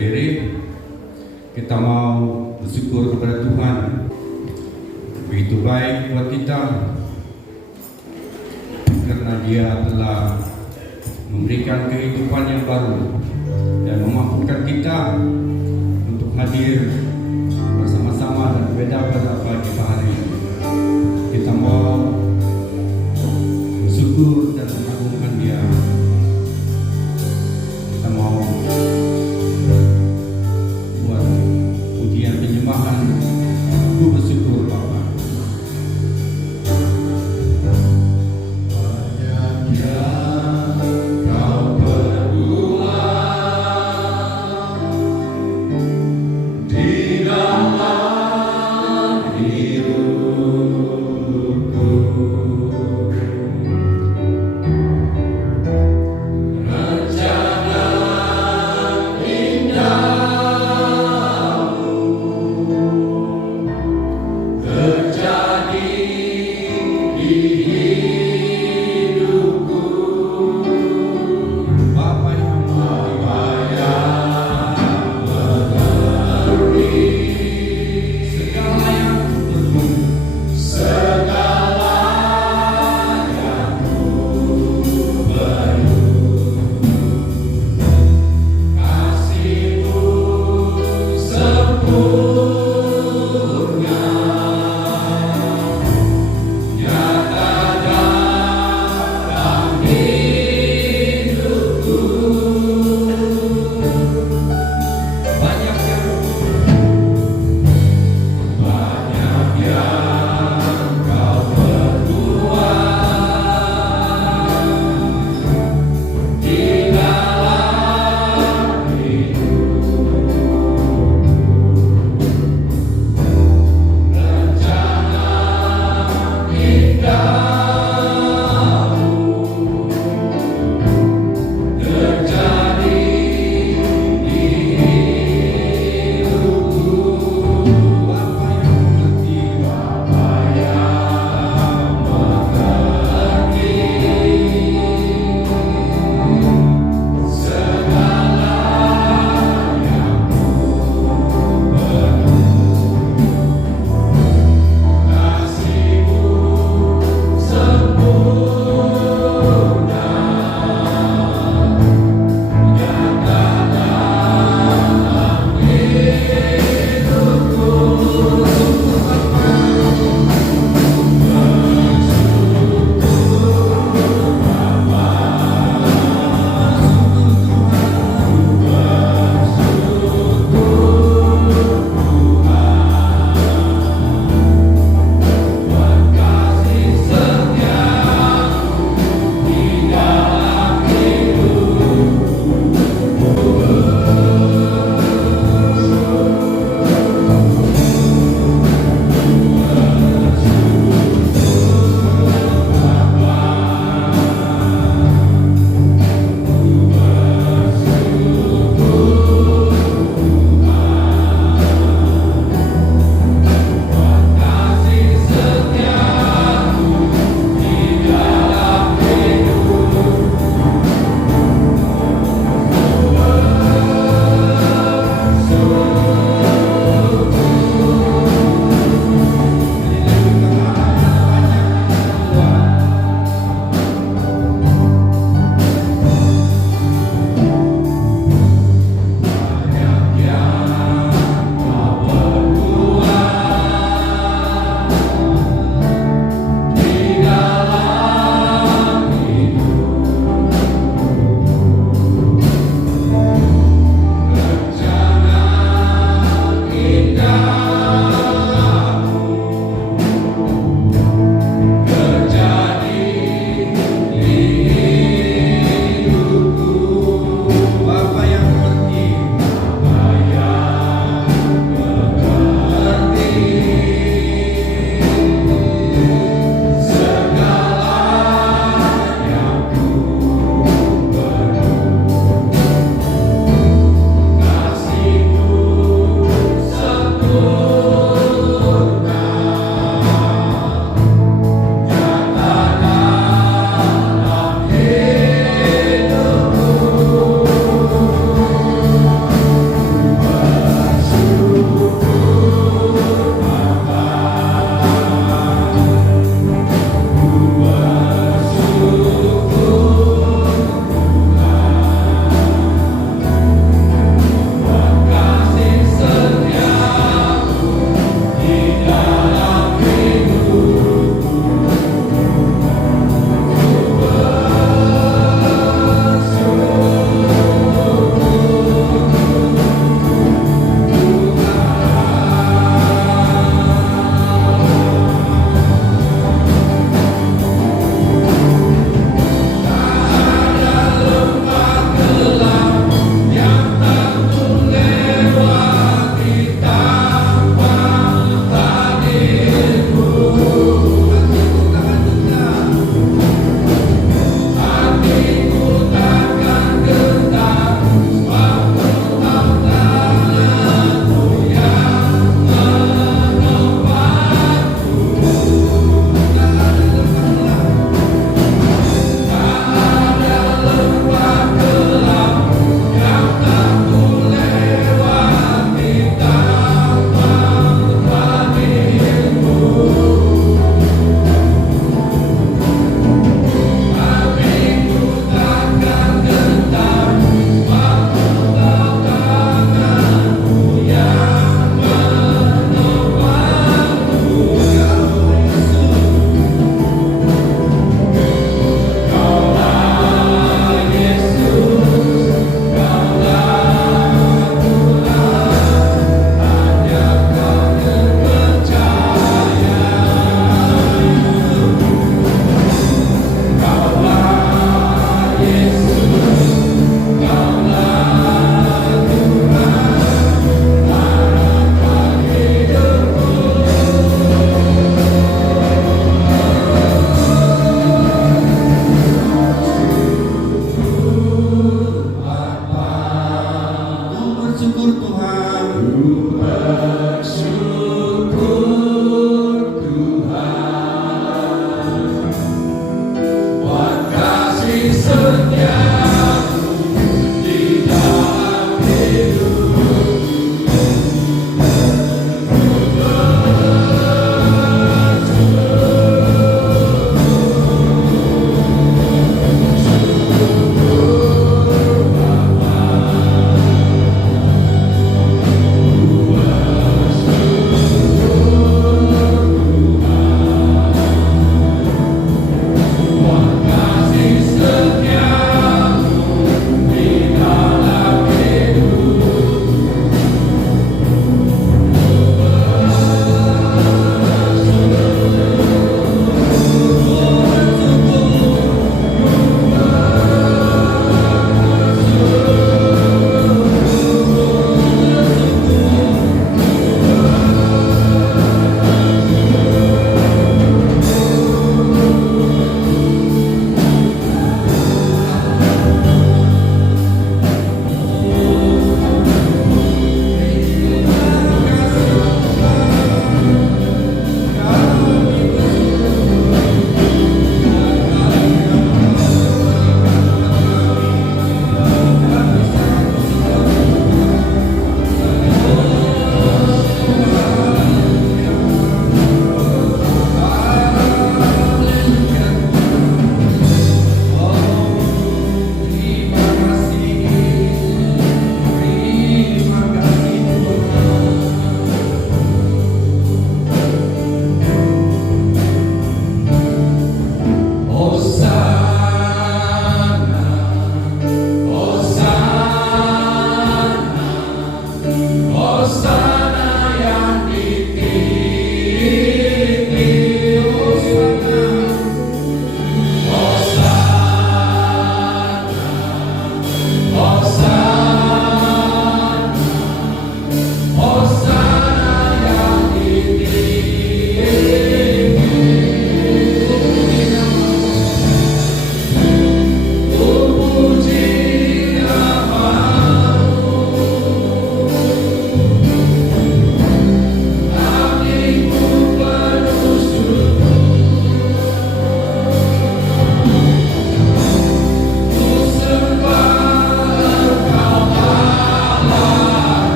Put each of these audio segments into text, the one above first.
berdiri, kita mau bersyukur kepada Tuhan. Begitu baik buat kita, karena Dia telah memberikan kehidupan yang baru dan memampukan kita untuk hadir bersama-sama dan berbeda pada pagi hari ini. Kita mau bersyukur dan mengagungkan Dia. Kita mau buat pujian penyembahan. Ku bersyukur Bapa. Banyaknya Kau perbuat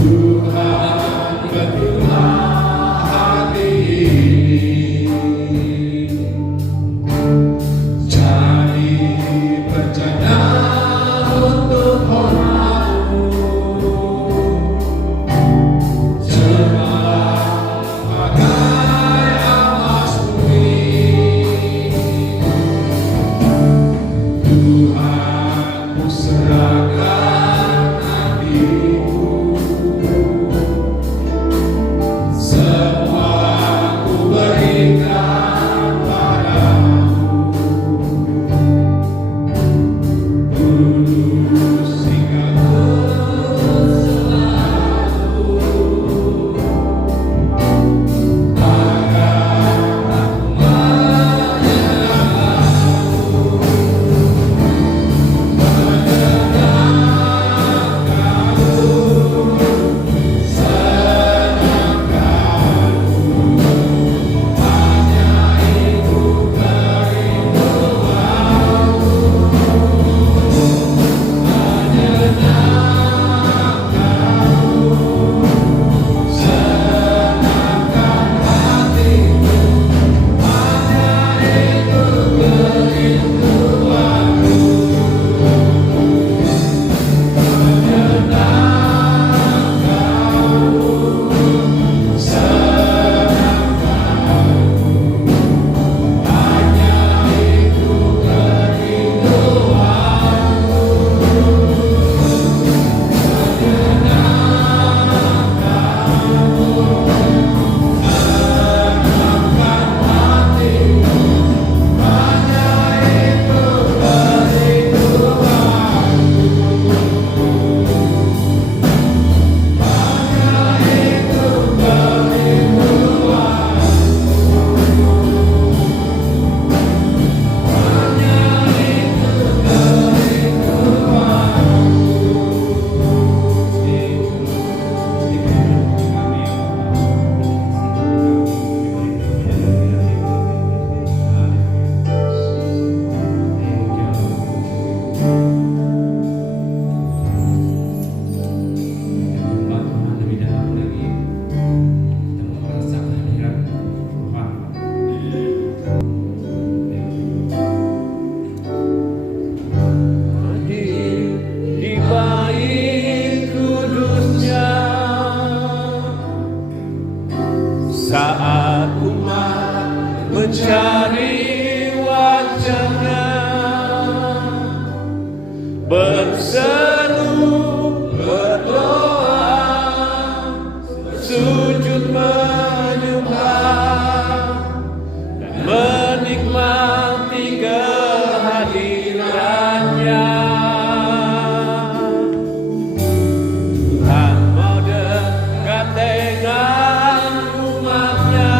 Tuhan penuhlah hati ini, jadi percaya untuk hormat-Mu. Sembahlah bagai emas murni, Tuhan ku serahkan hatiku, semua ku berikan padamu. Kudus hingga saat umat mencari wajah-Nya, berseru, berdoa, sujud menyembah, dan menikmati kehadiran-Nya. Tuhan mau dekat dengan umat-Nya,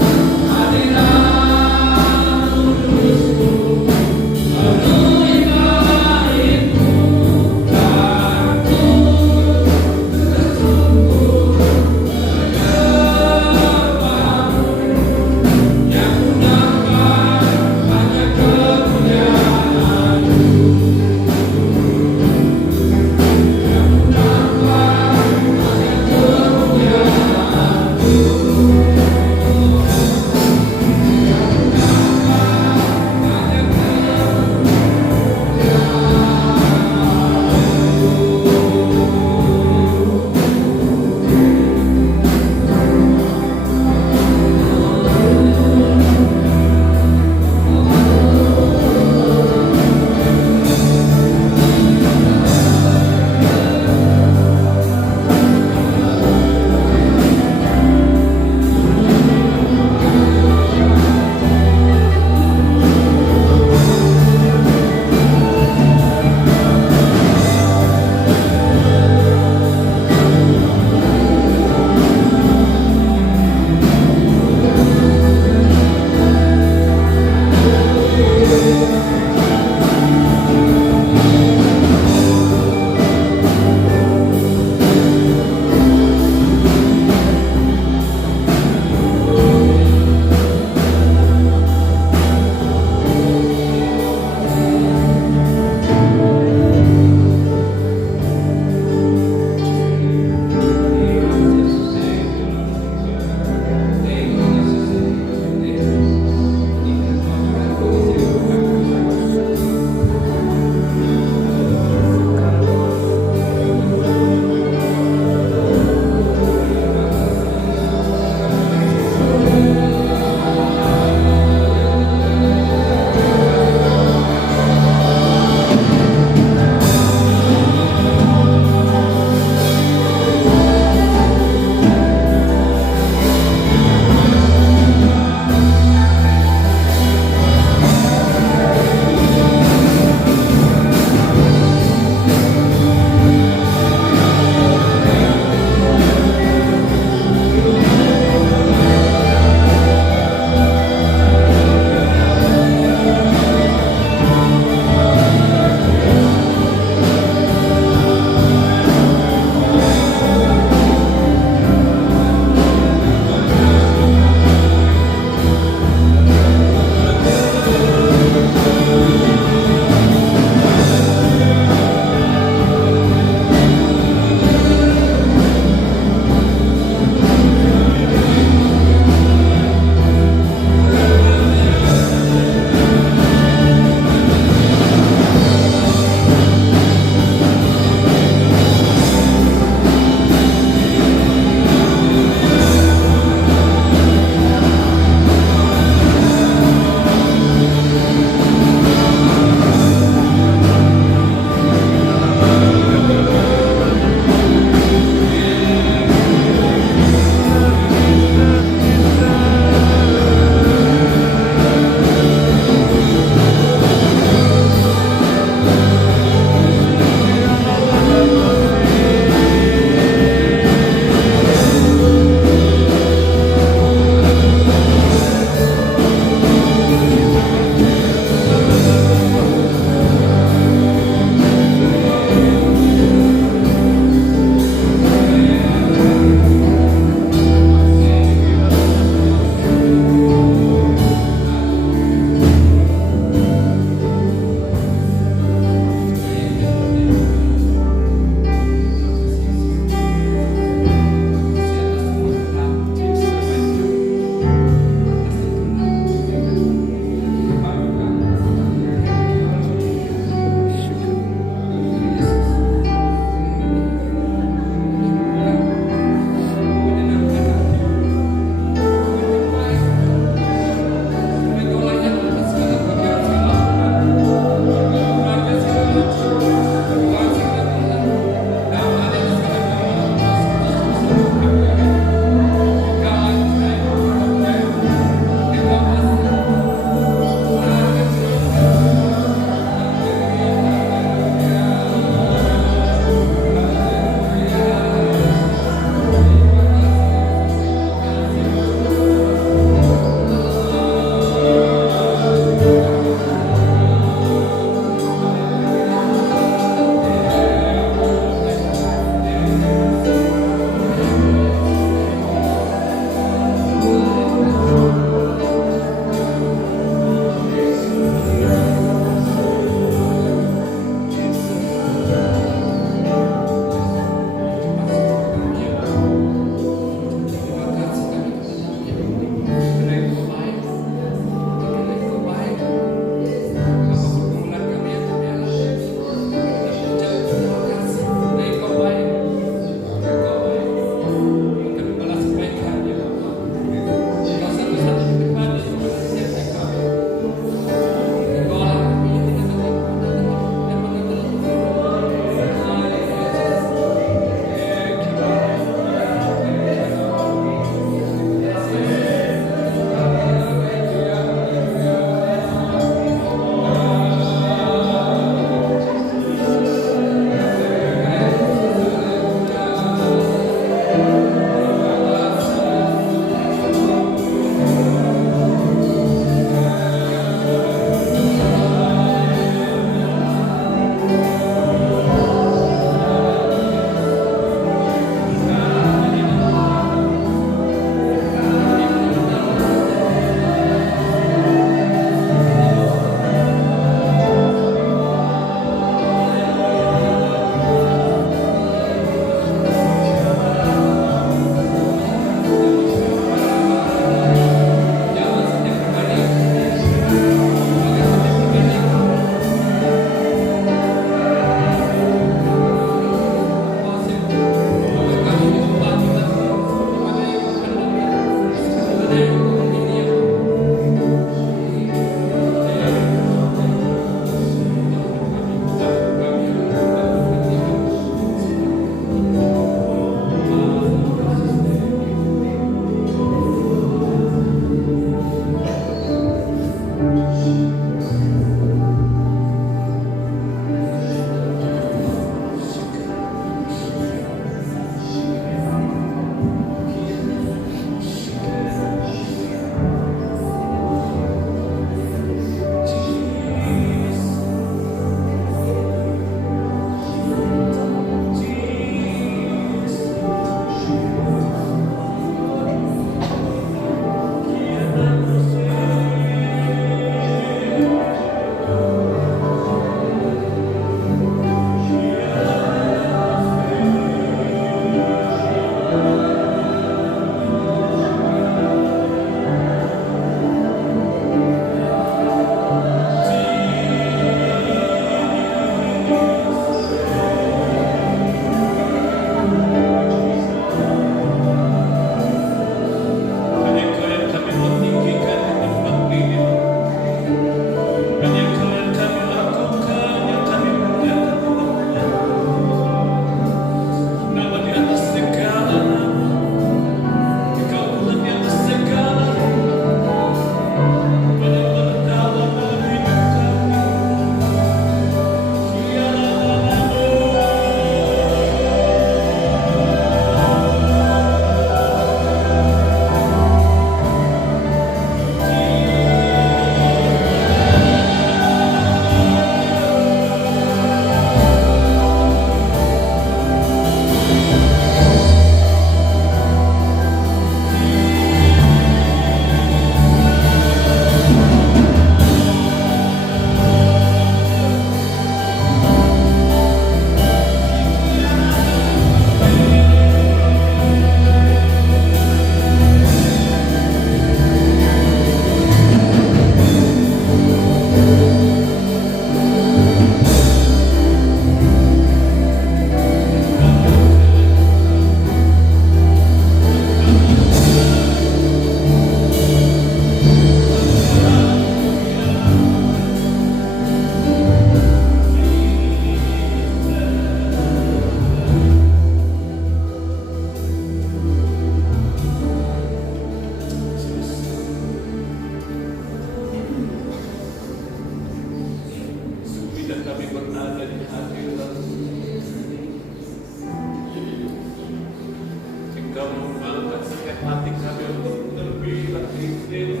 ini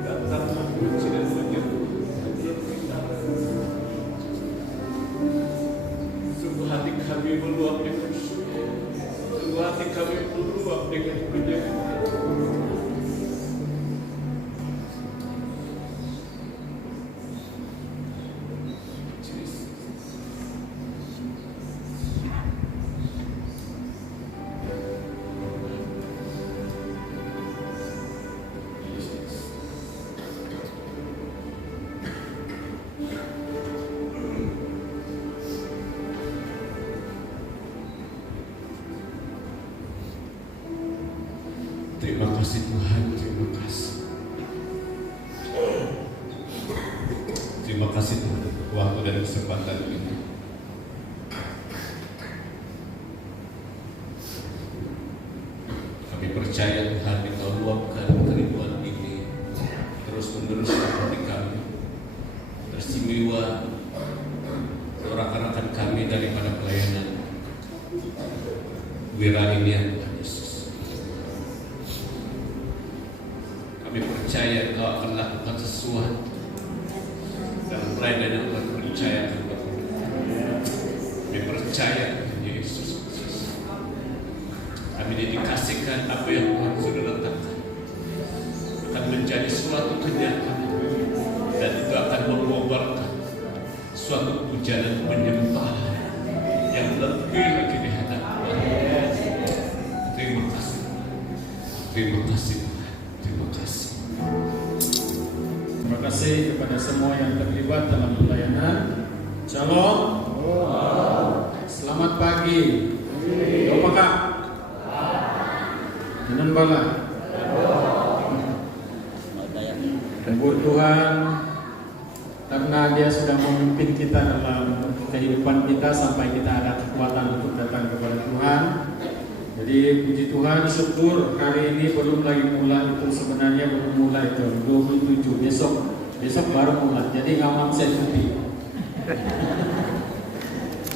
datang memuji dan menyembah kita. Sungguh hati kami meluap dengan syukur. Sungguh hati kami meluap dengan penyemangat. Terima kasih Tuhan, terima kasih. Terima kasih Tuhan untuk waktu dan kesempatan ini. Kami percaya Tuhan Engkau luapkan kerinduan ini terus menerus di kami. Teristimewa rekan-rekan kami daripada pelayanan Wiranian Tuhan Yesus. Kami percaya Engkau akan lakukan sesuatu dalam pelayanan yang Tuhan percayakan kepada kami. Kami percaya Yesus Kristus. Kami dedikasikan apa yang Tuhan sudah letakkan akan menjadi suatu kenyataan, dan itu akan mengobarkan suatu pujian dan penyembahan yang lebih lagi di hadapan Tuhan. Terima kasih. Terima kasih. Terima kasih kepada semua yang terlibat dalam pelayanan. Shalom. Selamat pagi. Apakah? Dengan bala. Tembur Tuhan karena Dia sudah memimpin kita dalam kehidupan kita sampai kita ada kekuatan untuk datang kepada Tuhan. Jadi puji Tuhan, syukur hari ini belum lagi mulai, itu sebenarnya belum mulai itu 27 besok baru mulai. Jadi ngawang saya cuti.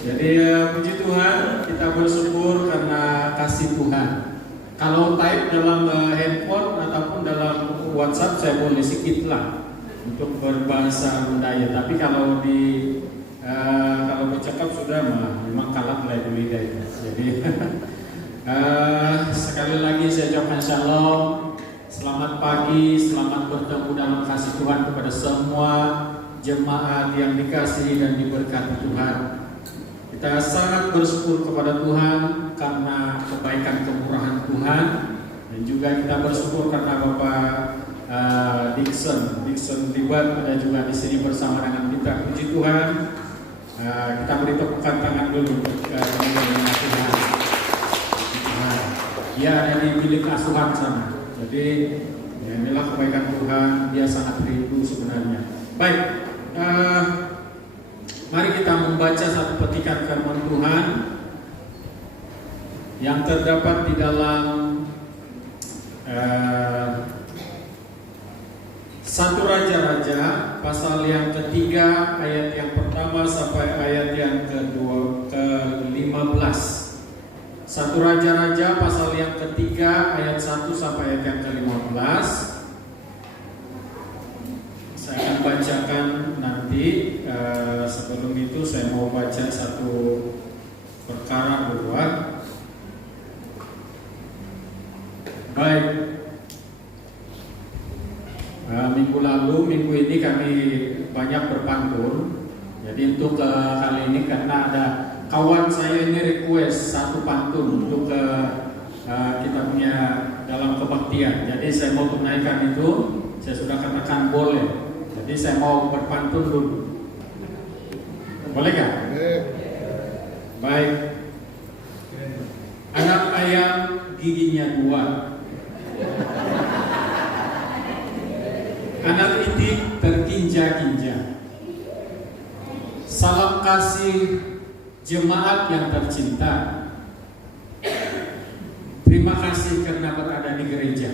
Jadi puji Tuhan, kita bersyukur karena kasih Tuhan. Kalau type dalam handphone ataupun dalam WhatsApp saya boleh sedikit lah untuk berbahasa Mendaya. Tapi kalau kalau bercakap sudah memang kalah mulai dulu itu. Jadi sekali lagi saya ucapkan shalom, selamat pagi, selamat bertemu dalam kasih Tuhan kepada semua jemaat yang dikasihi dan diberkati Tuhan. Kita sangat bersyukur kepada Tuhan karena kebaikan kemurahan Tuhan, dan juga kita bersyukur karena Bapak Dixon Libat ada juga di sini bersama dengan kita. Puji Tuhan, kita beri tepukan tangan dulu untuk Tuhan. Dia ada di bilik asuhan sana. Jadi inilah kebaikan Tuhan. Dia sangat rindu sebenarnya. Baik, mari kita membaca satu petikan firman Tuhan yang terdapat di dalam 1 Raja-Raja pasal yang ketiga ayat yang pertama sampai ayat yang ke-15. 1 Raja-Raja pasal yang ketiga ayat 1 sampai ayat yang ke-15. Saya akan bacakan nanti. Sebelum itu saya mau baca satu perkara dulu. Baik. Minggu lalu, minggu ini kami banyak berpantun. Jadi untuk kali ini karena ada kawan saya ini request satu pantun untuk kita punya dalam kebaktian. Jadi saya mau tunaikan itu, saya sudah katakan boleh. Jadi saya mau berpantun dulu. Boleh kan? Baik. Anak ayam giginya 2. Anak itik terkinja-kinja. Salam kasih jemaat yang tercinta. Terima kasih karena berada di gereja.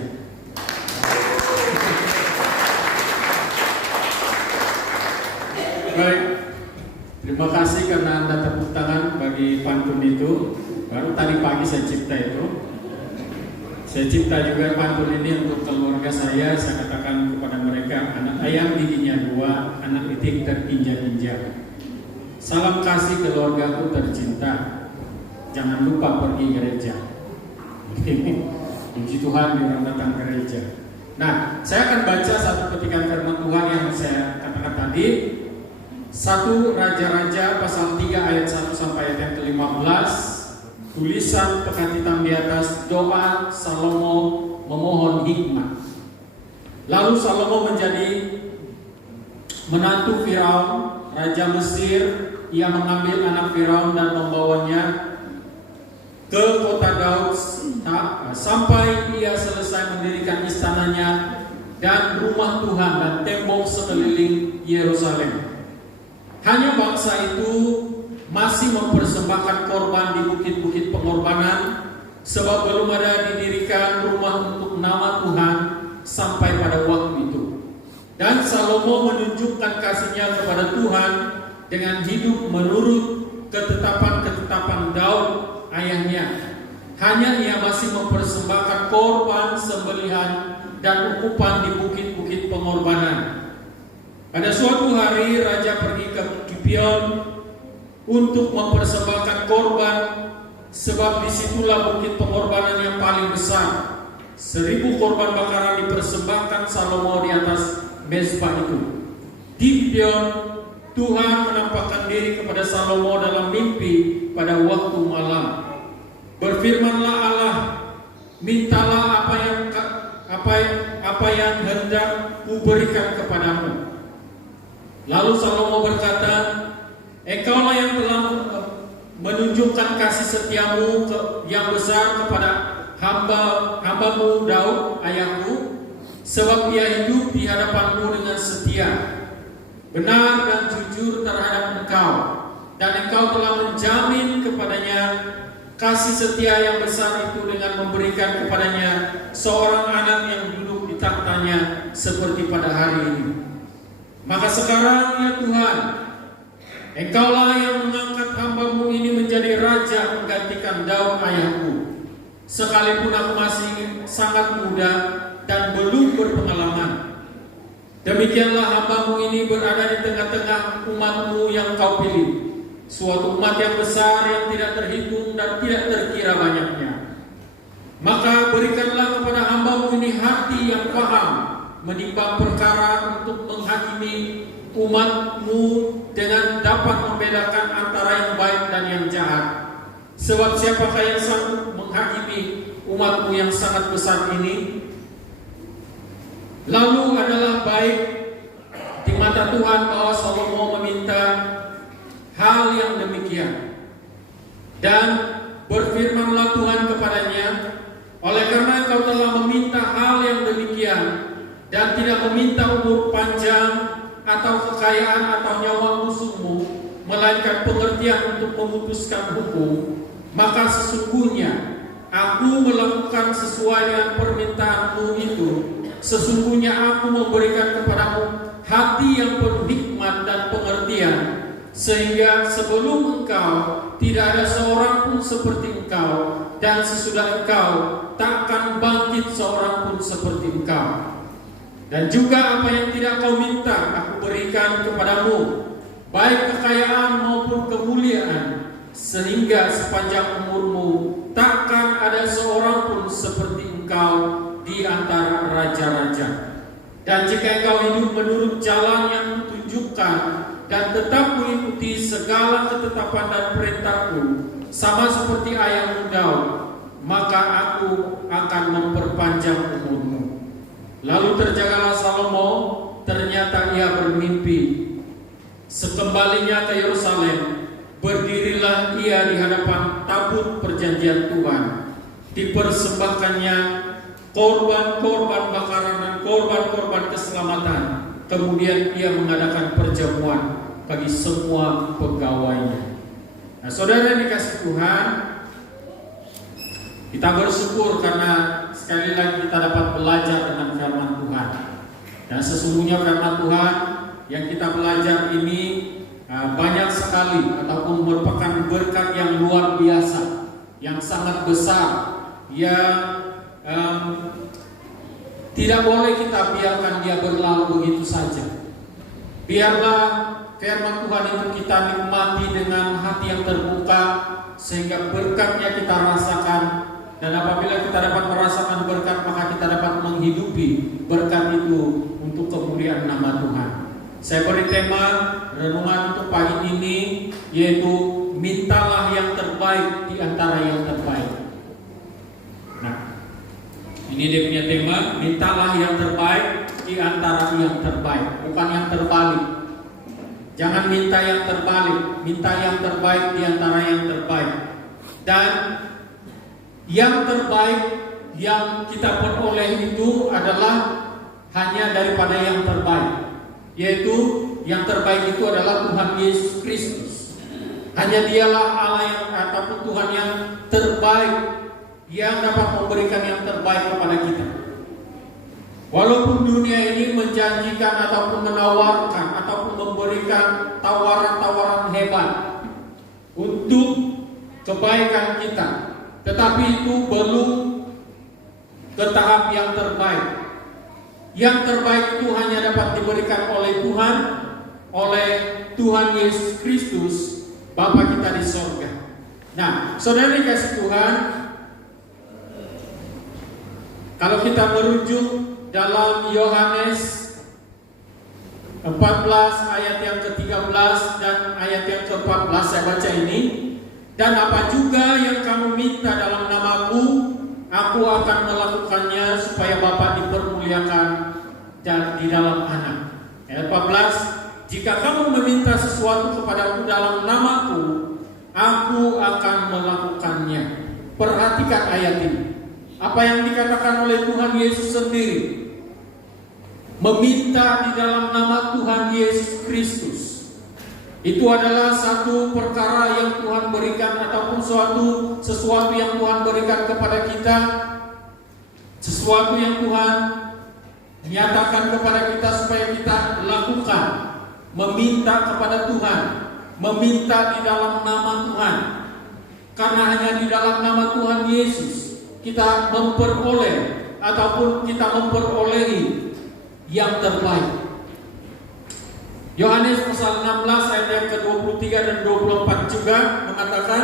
Baik, terima kasih karena Anda tepuk tangan bagi pantun itu. Baru tadi pagi saya cipta itu. Saya cipta juga pantun ini untuk keluarga saya katakan kepada mereka, anak ayam giginya 2, anak itik terinjak-injak. Salam kasih keluargaku tercinta, jangan lupa pergi gereja. Puji Tuhan di orang datang gereja. Nah, saya akan baca satu petikan firman Tuhan yang saya katakan tadi. 1 Raja-Raja pasal 3 ayat 1 sampai ayat yang ke-15. Tulisan pekat hitam di atas, doa Salomo memohon hikmat. Lalu Salomo menjadi menantu Firaun, raja Mesir. Ia mengambil anak Firaun dan membawanya ke kota Daud sampai ia selesai mendirikan istananya dan rumah Tuhan dan tembok sekeliling Yerusalem. Hanya bangsa itu masih mempersembahkan korban di bukit-bukit pengorbanan, sebab belum ada didirikan rumah untuk nama Tuhan sampai pada waktu itu. Dan Salomo menunjukkan kasihnya kepada Tuhan dengan hidup menurut ketetapan-ketetapan Daud ayahnya. Hanya ia masih mempersembahkan korban sembelihan dan ukupan di bukit-bukit pengorbanan. Pada suatu hari raja pergi ke Gibeon untuk mempersembahkan korban, sebab disitulah bukit pengorbanan yang paling besar. 1000 korban bakaran dipersembahkan Salomo di atas mezbah itu. Di Gibeon, Tuhan menampakkan diri kepada Salomo dalam mimpi pada waktu malam. Berfirmanlah Allah, mintalah apa yang hendak kuberikan kepadamu. Lalu Salomo berkata, engkaulah yang telah menunjukkan kasih setiamu yang besar kepada hambamu Daud ayahku, sebab ia hidup di hadapanmu dengan setia, benar dan jujur terhadap engkau, dan engkau telah menjamin kepadanya kasih setia yang besar itu dengan memberikan kepadanya seorang anak yang duduk di tahtanya seperti pada hari ini. Maka sekarang ya Tuhan, engkaulah yang mengangkat hambamu ini menjadi raja menggantikan Daud ayahku, sekalipun aku masih sangat muda dan belum berpengalaman. Demikianlah hambamu ini berada di tengah-tengah umatmu yang kau pilih, suatu umat yang besar yang tidak terhitung dan tidak terkira banyaknya. Maka berikanlah kepada hambamu ini hati yang paham menimbang perkara untuk menghakimi umatmu dengan dapat membedakan antara yang baik dan yang jahat. Sebab siapakah yang sanggup menghakimi umatmu yang sangat besar ini? Lalu adalah baik di mata Tuhan bahwa Salomo meminta hal yang demikian. Dan berfirmanlah Tuhan kepadanya, oleh karena engkau telah meminta hal yang demikian dan tidak meminta umur panjang atau kekayaan atau nyawa musuhmu, melainkan pengertian untuk memutuskan hukum, maka sesungguhnya aku melakukan sesuai dengan permintaanmu itu. Sesungguhnya aku memberikan kepadamu hati yang penuh hikmat dan pengertian, sehingga sebelum engkau tidak ada seorang pun seperti engkau, dan sesudah engkau takkan bangkit seorang pun seperti engkau. Dan juga apa yang tidak kau minta aku berikan kepadamu, baik kekayaan maupun kemuliaan, sehingga sepanjang umurmu takkan ada seorang pun seperti engkau di antara raja-raja. Dan jika engkau hidup menurut jalan yang kutunjukkan dan tetap mengikuti segala ketetapan dan perintahku, sama seperti ayahmu Daud, maka aku akan memperpanjang umurmu. Lalu terjagalah Salomo, ternyata ia bermimpi. Sekembalinya ke Yerusalem, berdirilah ia di hadapan tabut perjanjian Tuhan. Dipersembahkannya korban-korban bakaran dan korban-korban keselamatan. Kemudian ia mengadakan perjamuan bagi semua pegawainya. Nah, saudara dikasih Tuhan, kita bersyukur karena sekali lagi kita dapat belajar tentang firman Tuhan. Dan sesungguhnya firman Tuhan yang kita belajar ini banyak sekali ataupun merupakan berkat yang luar biasa, yang sangat besar, yang tidak boleh kita biarkan dia berlalu begitu saja. Biarlah firman Tuhan itu kita nikmati dengan hati yang terbuka, sehingga berkatnya kita rasakan. Dan apabila kita dapat merasakan berkat, maka kita dapat menghidupi berkat itu untuk kemuliaan nama Tuhan. Saya beri tema renungan untuk pagi ini, yaitu mintalah yang terbaik di antara yang terbaik. Nah, ini dia punya tema, mintalah yang terbaik di antara yang terbaik, bukan yang terbalik. Jangan minta yang terbalik, minta yang terbaik di antara yang terbaik. Dan yang terbaik yang kita peroleh itu adalah hanya daripada yang terbaik, yaitu yang terbaik itu adalah Tuhan Yesus Kristus. Hanya dialah Allah yang ataupun Tuhan yang terbaik yang dapat memberikan yang terbaik kepada kita. Walaupun dunia ini menjanjikan ataupun menawarkan ataupun memberikan tawaran-tawaran hebat untuk kebaikan kita, tetapi itu belum ke tahap yang terbaik. Yang terbaik itu hanya dapat diberikan oleh Tuhan Yesus Kristus, Bapa kita di sorga. Nah, saudara dikasih Tuhan, kalau kita merujuk dalam Yohanes 14 ayat yang ke-13 dan ayat yang ke-14, saya baca ini. Dan apa juga yang kamu minta dalam namaku, aku akan melakukannya supaya Bapa dipermuliakan dan di dalam Anak. Ayat 14, jika kamu meminta sesuatu kepadaku dalam namaku, aku akan melakukannya. Perhatikan ayat ini. Apa yang dikatakan oleh Tuhan Yesus sendiri. Meminta di dalam nama Tuhan Yesus Kristus. Itu adalah satu perkara yang Tuhan berikan, ataupun sesuatu yang Tuhan berikan kepada kita, sesuatu yang Tuhan nyatakan kepada kita supaya kita lakukan. Meminta kepada Tuhan, meminta di dalam nama Tuhan. Karena hanya di dalam nama Tuhan Yesus kita memperoleh ataupun kita memperolehi yang terbaik. Yohanes pasal 16 ayat yang ke-23 dan 24 juga mengatakan,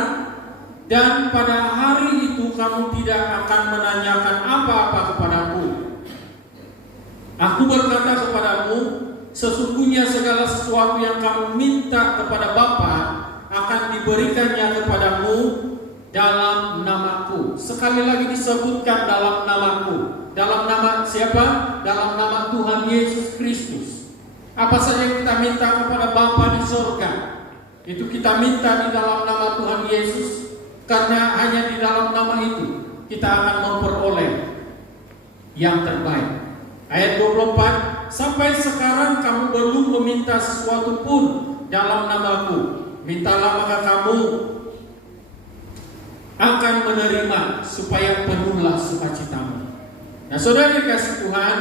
dan pada hari itu kamu tidak akan menanyakan apa-apa kepadaku. Aku berkata kepadamu, sesungguhnya segala sesuatu yang kamu minta kepada Bapa akan diberikannya kepadamu dalam namaku. Sekali lagi disebutkan dalam namaku. Dalam nama siapa? Dalam nama Tuhan Yesus Kristus. Apa saja yang kita minta kepada Bapa di surga, itu kita minta di dalam nama Tuhan Yesus. Karena hanya di dalam nama itu kita akan memperoleh yang terbaik. Ayat 24, sampai sekarang kamu belum meminta sesuatu pun dalam namaku. Mintalah maka kamu akan menerima, supaya penuhlah sukacitamu. Nah, saudara dikasih Tuhan,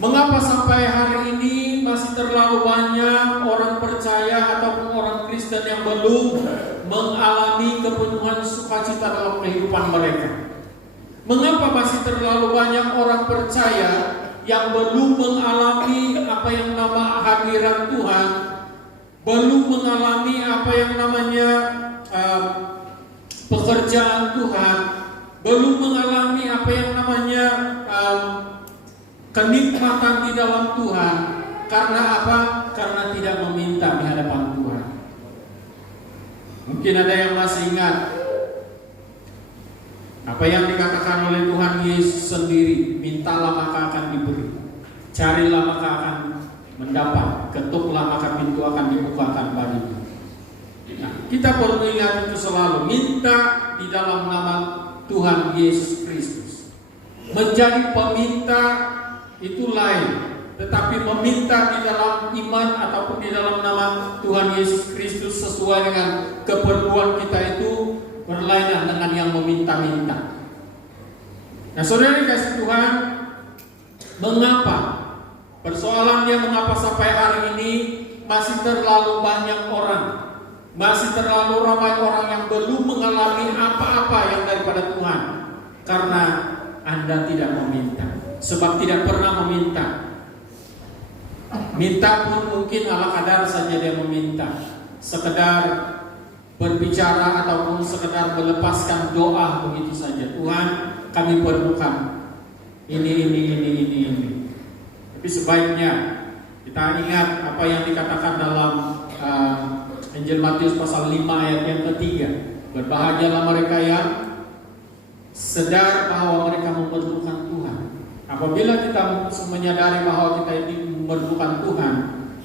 mengapa sampai hari ini masih terlalu banyak orang percaya ataupun orang Kristen yang belum mengalami kepenuhan sukacita dalam kehidupan mereka? Mengapa masih terlalu banyak orang percaya yang belum mengalami apa yang nama hadirat Tuhan, belum mengalami apa yang namanya pekerjaan Tuhan, belum mengalami apa yang namanya kenikmatan di dalam Tuhan? Karena apa? Karena tidak meminta di hadapan Tuhan. Mungkin ada yang masih ingat apa yang dikatakan oleh Tuhan Yesus sendiri, mintalah maka akan diberi, carilah maka akan mendapat, ketuklah maka pintu akan dibukakan bagimu. Nah, kita perlu ingat itu selalu, minta di dalam nama Tuhan Yesus Kristus. Menjadi peminta itu lain, tetapi meminta di dalam iman ataupun di dalam nama Tuhan Yesus Kristus sesuai dengan keperluan kita itu berlainan dengan yang meminta-minta. Nah, saudara dikasih Tuhan, mengapa? Persoalannya mengapa sampai hari ini masih terlalu banyak orang, masih terlalu ramai orang yang belum mengalami apa-apa yang daripada Tuhan. karena Anda tidak meminta. Sebab tidak pernah meminta. Minta pun mungkin ala kadar saja dia meminta. Sekedar berbicara ataupun sekedar melepaskan doa begitu saja. Tuhan, kami perlukan ini. Tapi sebaiknya kita ingat apa yang dikatakan dalam Injil Matius pasal 5 ayat yang ketiga. Berbahagialah mereka yang sadar bahwa mereka memerlukan Tuhan. Apabila kita menyadari bahwa kita ini memerlukan Tuhan,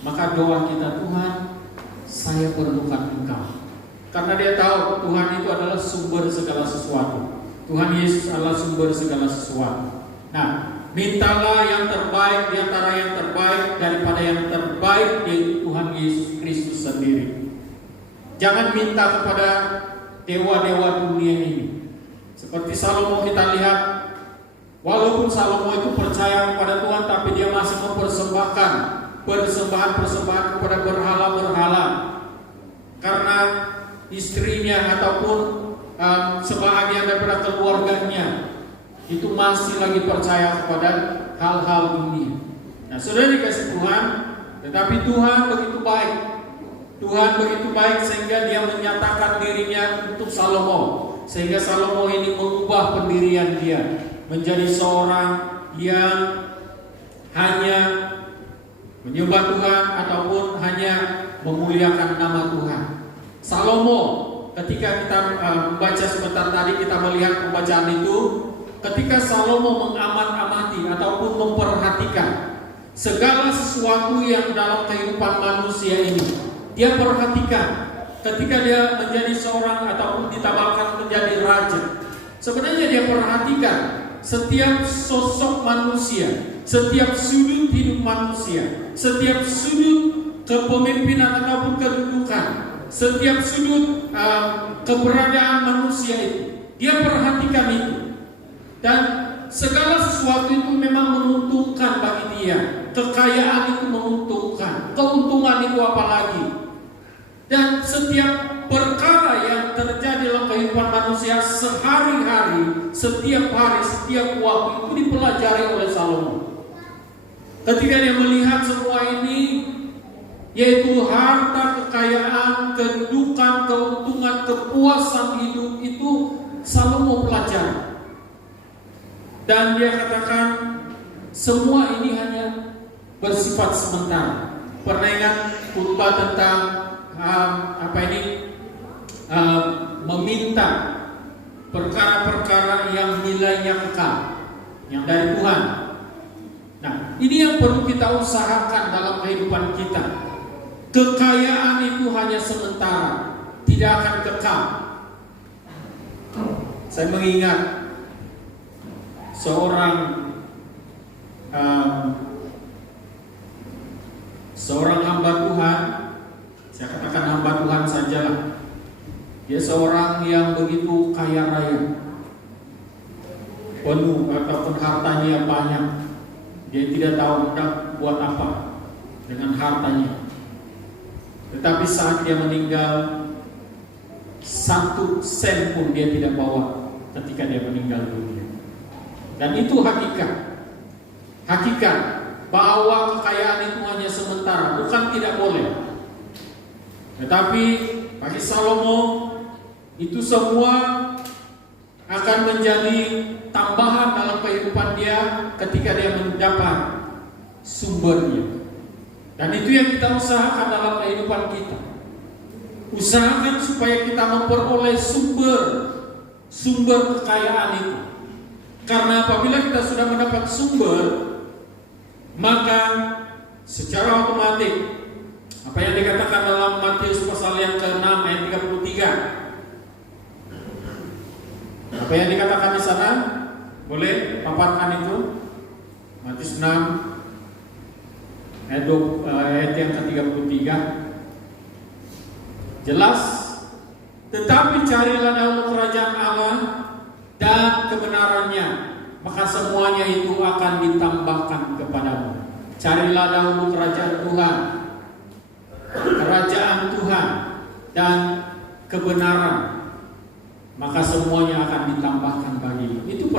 maka doa kita, Tuhan, saya perlukan Engkau. Karena dia tahu Tuhan itu adalah sumber segala sesuatu. Tuhan Yesus adalah sumber segala sesuatu. Nah, mintalah yang terbaik di antara yang terbaik daripada yang terbaik, yaitu Tuhan Yesus Kristus sendiri. Jangan minta kepada dewa-dewa dunia ini. Seperti Salomo kita lihat, walaupun Salomo itu percaya kepada Tuhan, tapi dia masih mempersembahkan persembahan kepada berhala-berhala. Karena istrinya ataupun sebahagian daripada keluarganya itu masih lagi percaya kepada hal-hal dunia. Nah, sudah dikasih Tuhan, tetapi Tuhan begitu baik. Tuhan begitu baik sehingga dia menyatakan dirinya untuk Salomo. Sehingga Salomo ini mengubah pendirian dia menjadi seorang yang hanya menyembah Tuhan ataupun hanya memuliakan nama Tuhan. Salomo, ketika kita membaca sebentar tadi, kita melihat pembacaan itu, ketika Salomo mengamat-amati ataupun memperhatikan segala sesuatu yang dalam kehidupan manusia ini, dia perhatikan. Ketika dia menjadi seorang ataupun ditabalkan menjadi raja, sebenarnya dia perhatikan setiap sosok manusia, setiap sudut hidup manusia, setiap sudut kepemimpinan ataupun kedudukan, setiap sudut keberadaan manusia itu. Dia perhatikan itu. Dan segala sesuatu itu memang menguntungkan bagi dia. Kekayaan itu menguntungkan, keuntungan itu apalagi. Dan setiap perkara yang terjadi dalam kehidupan manusia sehari-hari, setiap hari, setiap waktu itu dipelajari oleh Salomo. Ketika dia melihat semua ini, yaitu harta, kekayaan, kedudukan, keuntungan, kepuasan hidup, itu Salomo pelajari. Dan dia katakan semua ini hanya bersifat sementara. Pernah ingat khotbah tentang meminta perkara-perkara yang nilainya kekal, yang dari Tuhan. Nah, ini yang perlu kita usahakan dalam kehidupan kita. Kekayaan itu hanya sementara, tidak akan kekal. Saya mengingat seorang hamba Tuhan. Saya katakan hamba Tuhan sajalah. Dia seorang yang begitu kaya raya, penuh ataupun hartanya banyak. Dia tidak tahu hendak buat apa dengan hartanya. Tetapi saat dia meninggal, 1 sen pun dia tidak bawa ketika dia meninggal dunia. Dan itu hakikat bahwa kekayaan itu hanya sementara, bukan tidak boleh. Tetapi bagi Salomo itu semua akan menjadi tambahan dalam kehidupan dia ketika dia mendapat sumbernya. Dan itu yang kita usahakan dalam kehidupan kita. Usahakan supaya kita memperoleh sumber kekayaan itu. Karena apabila kita sudah mendapat sumber, maka secara otomatis apa yang dikatakan dalam Matius pasal yang ke-6 ayat 33. Apa yang dikatakan di sana? Boleh paparkan itu? Matius 6 ayat yang ke-33. Jelas, tetapi carilah dahulu kerajaan Allah dan kebenarannya, maka semuanya itu akan ditambahkan kepadamu. Carilah dahulu kerajaan Tuhan dan kebenaran, maka semuanya akan ditambahkan bagimu. Itu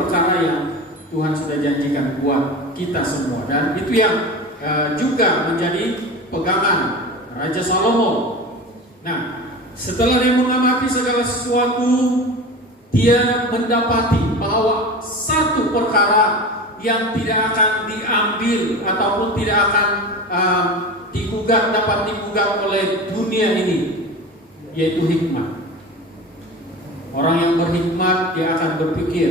Tuhan sudah janjikan buat kita semua. Dan itu yang juga menjadi pegangan Raja Salomo. Nah, setelah dia mengamati segala sesuatu, dia mendapati bahwa satu perkara yang tidak akan diambil ataupun tidak akan dapat digugat oleh dunia ini, yaitu hikmat. Orang yang berhikmat, dia akan berpikir,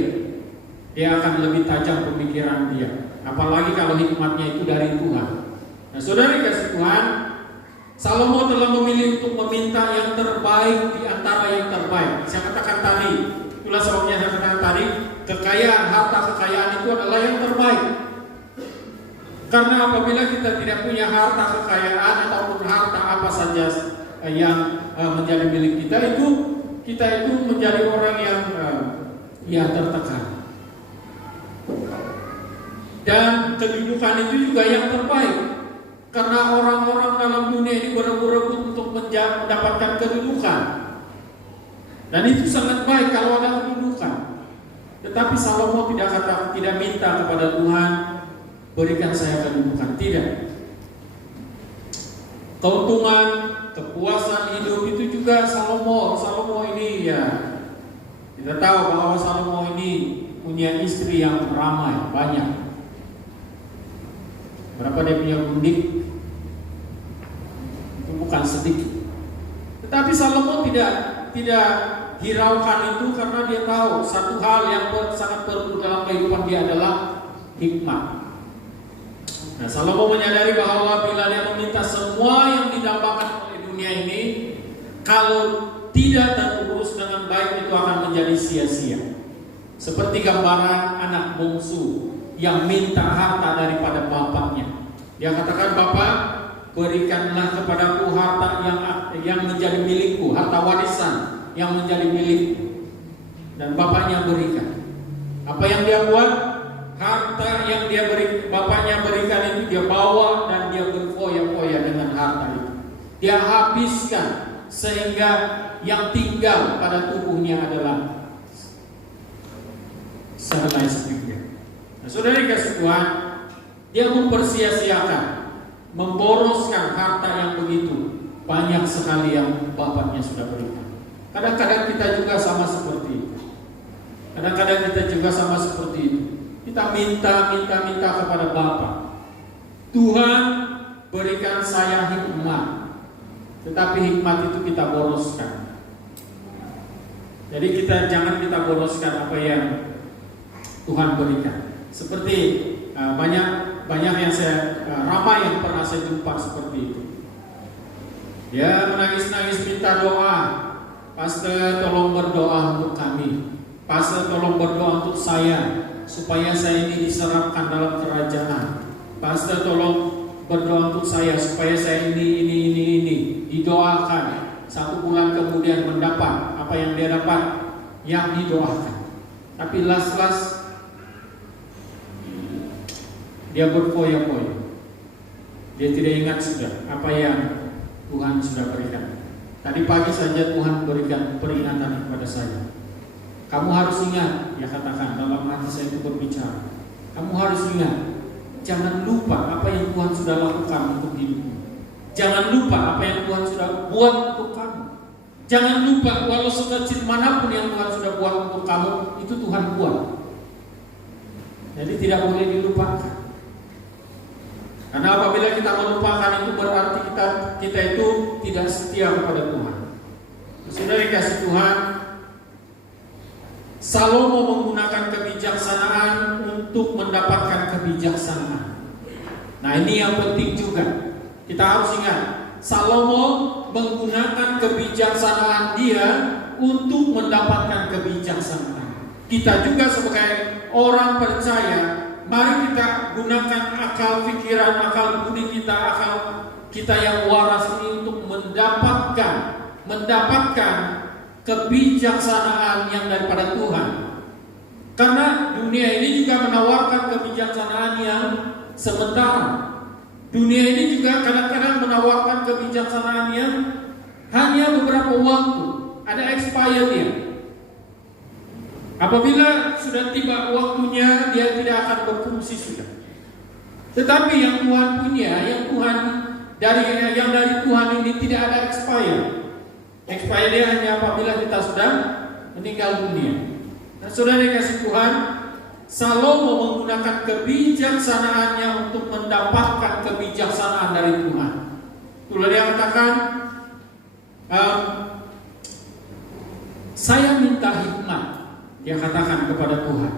dia akan lebih tajam pemikiran dia. Apalagi kalau hikmatnya itu dari Tuhan. Nah, saudara kasih Tuhan, Salomo telah memilih untuk meminta yang terbaik di antara yang terbaik. Saya katakan tadi, itulah sebabnya saya katakan tadi, kekayaan, harta kekayaan itu adalah yang terbaik. Karena apabila kita tidak punya harta kekayaan ataupun harta apa saja yang menjadi milik kita itu menjadi orang yang tertekan. Dan kedudukan itu juga yang terbaik. Karena orang-orang dalam dunia ini berebut untuk mendapatkan kedudukan. Dan itu sangat baik kalau ada kedudukan. Tetapi Salomo tidak minta kepada Tuhan, berikan saya kedudukan. Tidak. Keuntungan, kepuasan hidup itu juga Salomo ini ya. Kita tahu bahwa Salomo ini punya istri yang ramai, banyak. Berapa dia punya gundik? Itu bukan sedikit. Tetapi Salomo tidak hiraukan itu karena dia tahu satu hal yang sangat perlu dalam kehidupan dia adalah hikmat. Nah, Salomo menyadari bahwa bila dia meminta semua yang didambakan oleh dunia ini, kalau tidak terurus dengan baik itu akan menjadi sia-sia. Seperti gambaran anak bungsu yang minta harta daripada bapaknya. Dia katakan, "Bapak, berikanlah kepadaku harta yang menjadi milikku, harta warisan yang menjadi milikku." Dan bapaknya berikan. Apa yang dia buat? Harta yang bapaknya berikan itu dia bawa dan dia berfoya-foya dengan harta itu. Dia habiskan sehingga yang tinggal pada tubuhnya adalah sehelai sepikir. Nah, saudara kasih Tuhan, dia mempersia-siakan, memboroskan harta yang begitu banyak sekali yang bapaknya sudah berikan. Kadang-kadang kita juga sama seperti itu. Kita minta kepada Bapa. Tuhan, berikan saya hikmat. Tetapi hikmat itu kita boroskan. Jadi jangan kita boroskan apa yang Tuhan berikan. Seperti banyak yang ramai yang pernah saya jumpa seperti itu. Dia menangis-nangis minta doa. Pastor, tolong berdoa untuk kami. Pastor, tolong berdoa untuk saya supaya saya ini diserapkan dalam kerajaan. Pastor, tolong berdoa untuk saya supaya saya ini didoakan. 1 bulan kemudian mendapat apa yang dia dapat, yang didoakan. Tapi las-las dia berfoya-foya. Dia tidak ingat sudah apa yang Tuhan sudah berikan. Tadi pagi saja Tuhan berikan peringatan kepada saya. Kamu harus ingat, dia katakan dalam hati saya itu berbicara. Kamu harus ingat, jangan lupa apa yang Tuhan sudah lakukan untuk hidupmu. Jangan lupa apa yang Tuhan sudah buat untuk kamu. Jangan lupa walau sekecil manapun yang Tuhan sudah buat untuk kamu, itu Tuhan buat. Jadi tidak boleh dilupakan. Karena apabila kita melupakan itu berarti kita itu tidak setia kepada Tuhan. Saudara dikasih Tuhan, Salomo menggunakan kebijaksanaan untuk mendapatkan kebijaksanaan. Nah, ini yang penting juga. Kita harus ingat, Salomo menggunakan kebijaksanaan dia untuk mendapatkan kebijaksanaan. Kita juga sebagai orang percaya, mari kita gunakan akal pikiran, akal budi kita, akal kita yang waras ini untuk mendapatkan kebijaksanaan yang daripada Tuhan. Karena dunia ini juga menawarkan kebijaksanaan yang sementara. Dunia ini juga kadang-kadang menawarkan kebijaksanaan yang hanya beberapa waktu. Ada expirednya. Apabila sudah tiba waktunya, dia tidak akan berfungsi sudah. Tetapi yang Tuhan punya, yang dari Tuhan ini tidak ada expire. Expire dia hanya apabila kita sudah meninggal dunia. Nah, saudara dikasih Tuhan, Salomo menggunakan kebijaksanaannya untuk mendapatkan kebijaksanaan dari Tuhan. Itulah dia katakan, saya minta hikmat. Dia katakan kepada Tuhan.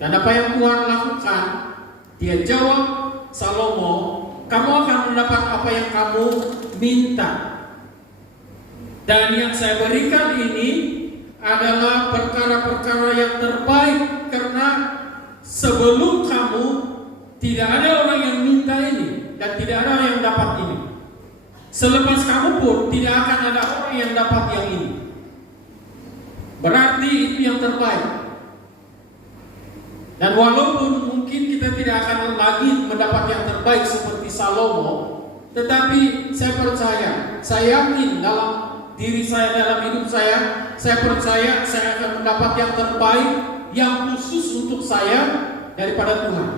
Dan apa yang Tuhan lakukan? Dia jawab, Salomo, kamu akan mendapat apa yang kamu minta. Dan yang saya berikan ini adalah perkara-perkara yang terbaik, karena sebelum kamu tidak ada orang yang minta ini dan tidak ada orang yang dapat ini. Selepas kamu pun tidak akan ada orang yang dapat yang ini. Berarti itu yang terbaik. Dan walaupun mungkin kita tidak akan lagi mendapat yang terbaik seperti Salomo, tetapi saya percaya, saya yakin dalam diri saya, dalam hidup saya percaya saya akan mendapat yang terbaik, yang khusus untuk saya daripada Tuhan.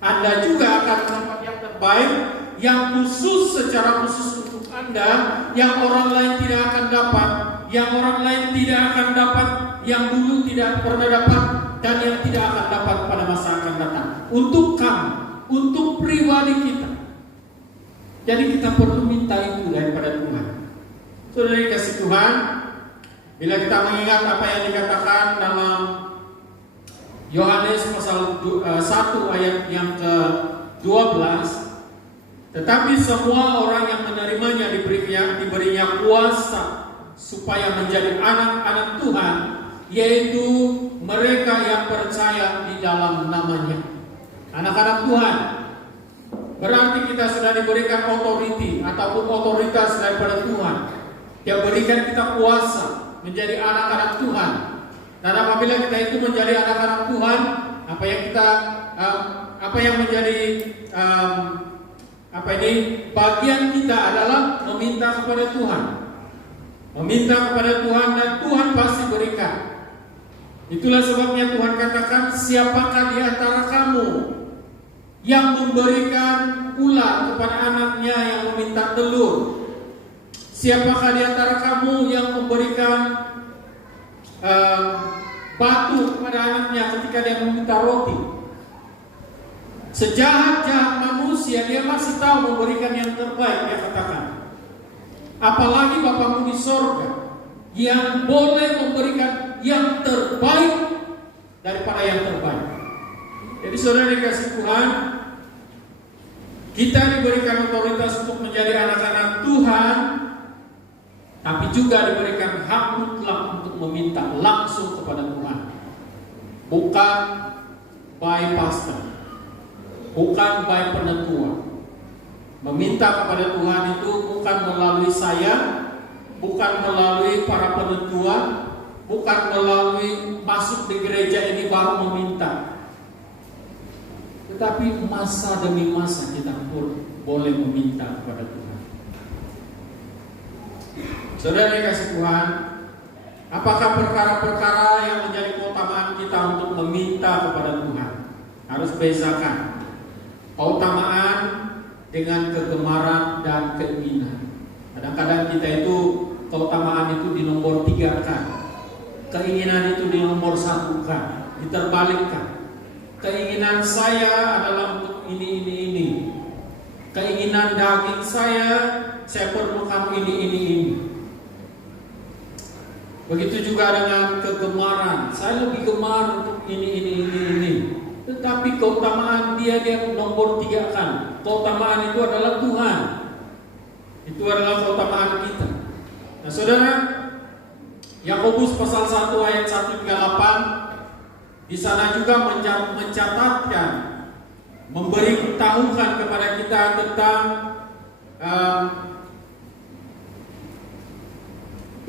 Anda juga akan mendapat yang terbaik, yang khusus secara khusus untuk Anda, yang orang lain tidak akan dapat, yang orang lain tidak akan dapat, yang dulu tidak pernah dapat, dan yang tidak akan dapat pada masa akan datang. Untuk kamu, untuk pribadi kita. Jadi kita perlu minta itu daripada Tuhan. Saudara dikasih Tuhan, bila kita mengingat apa yang dikatakan dalam Yohanes pasal 1 ayat yang ke-12, tetapi semua orang yang menerimanya diberinya kuasa supaya menjadi anak-anak Tuhan, yaitu mereka yang percaya di dalam namanya. Anak-anak Tuhan berarti kita sudah diberikan authority ataupun otoritas daripada Tuhan. Dia berikan kita kuasa menjadi anak-anak Tuhan. Dan apabila kita itu menjadi anak-anak Tuhan, apa yang menjadi bagian kita adalah meminta kepada Tuhan. Meminta kepada Tuhan, dan Tuhan pasti berikan. Itulah sebabnya Tuhan katakan, siapakah di antara kamu yang memberikan ular kepada anaknya yang meminta telur? Siapakah di antara kamu yang memberikan batu kepada anaknya ketika dia meminta roti? Sejahat-jahat manusia, dia masih tahu memberikan yang terbaik, dia katakan. Apalagi Bapamu di sorga yang boleh memberikan yang terbaik daripada yang terbaik. Jadi saudara dikasih Tuhan, kita diberikan otoritas untuk menjadi anak-anak Tuhan, tapi juga diberikan hak mutlak untuk meminta langsung kepada Tuhan. Bukan by pastor, bukan by penetua. Meminta kepada Tuhan itu bukan melalui saya, bukan melalui para penetua, bukan melalui masuk di gereja ini baru meminta. Tetapi masa demi masa kita pun boleh meminta kepada Tuhan. Saudara dikasih Tuhan, apakah perkara-perkara yang menjadi keutamaan kita untuk meminta kepada Tuhan? Harus bezakan keutamaan dengan kegemaran dan keinginan. Kadang-kadang kita itu keutamaan itu dinomor 3-kan, keinginan itu dinomor 1-kan, diterbalikkan. Keinginan saya adalah untuk ini. Keinginan daging saya perlukan ini. Begitu juga dengan kegemaran, saya lebih gemar untuk ini. Tetapi keutamaan dia nomor 3-kan. Keutamaan itu adalah Tuhan. Itu adalah keutamaan kita. Nah saudara, Yakobus pasal 1 ayat 1 hingga 8, di sana juga mencatatkan, memberitahukan kepada kita tentang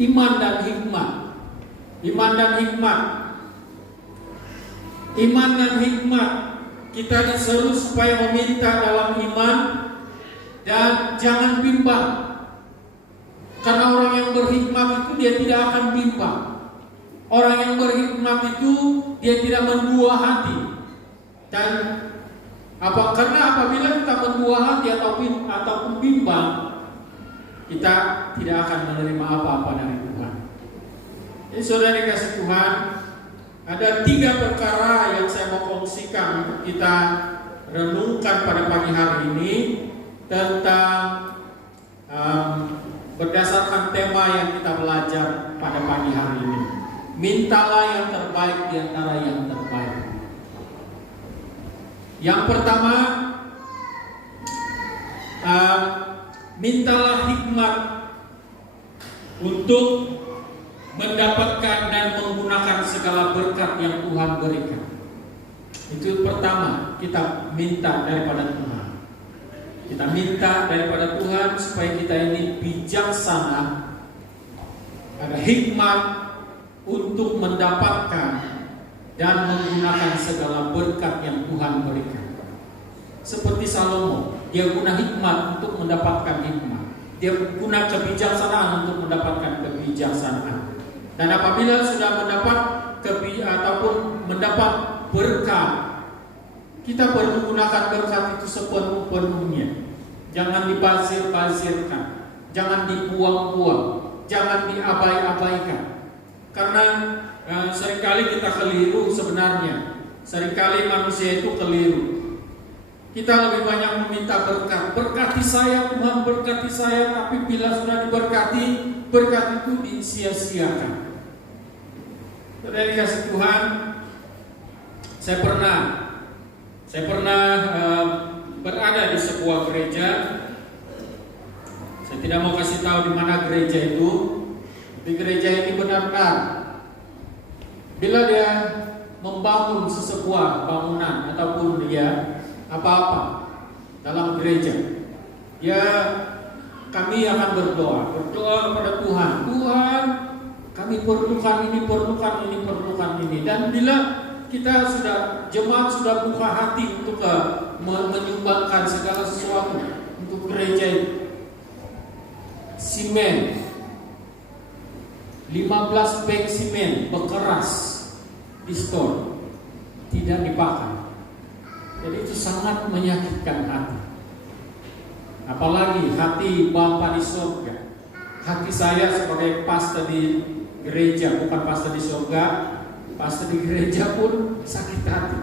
iman dan hikmat. Iman dan hikmat. Kita disuruh supaya meminta dalam iman dan jangan bimbang. Karena orang yang berhikmat itu dia tidak akan bimbang. Orang yang berhikmat itu dia tidak mendua hati. Dan karena apabila kita mendua hati ataupun bimbang, kita tidak akan menerima apa-apa dari Tuhan. Jadi saudara dikasih Tuhan, ada 3 perkara yang saya mau kongsikan untuk kita renungkan pada pagi hari ini tentang berdasarkan tema yang kita belajar pada pagi hari ini. Mintalah yang terbaik di antara yang terbaik. Yang pertama, mintalah hikmat untuk mendapatkan dan menggunakan segala berkat yang Tuhan berikan. Itu pertama, kita minta daripada Tuhan. Kita minta daripada Tuhan supaya kita ini bijaksana, ada hikmat untuk mendapatkan dan menggunakan segala berkat yang Tuhan berikan. Seperti Salomo, dia guna hikmat untuk mendapatkan hikmat. Dia guna kebijaksanaan untuk mendapatkan kebijaksanaan. Dan apabila sudah mendapat mendapat berkat, kita perlu gunakan berkat itu sepenuh-penuhnya. Jangan dibazir-bazirkan, jangan dibuang-buang, jangan diabai-abaikan. Karena seringkali kita keliru sebenarnya. Seringkali manusia itu keliru. Kita lebih banyak meminta berkat. Berkati saya Tuhan, berkati saya. Tapi bila sudah diberkati, berkat itu disia-siakan. Saudara dikasih Tuhan, saya pernah berada di sebuah gereja. Saya tidak mau kasih tahu di mana gereja itu. Di gereja ini benar-benar bila dia membangun sebuah bangunan ataupun dia apa-apa dalam gereja, kami akan berdoa kepada Tuhan. Tuhan, kami perlukan ini. Dan bila kita jemaat sudah buka hati untuk menyumbangkan segala sesuatu untuk gereja itu, simen 15 bag simen bekeras di store tidak dipakai. Jadi itu sangat menyakitkan hati. Apalagi hati Bapa di surga. Hati saya sebagai pastor di gereja, bukan pastor di surga, pastor di gereja pun sakit hati.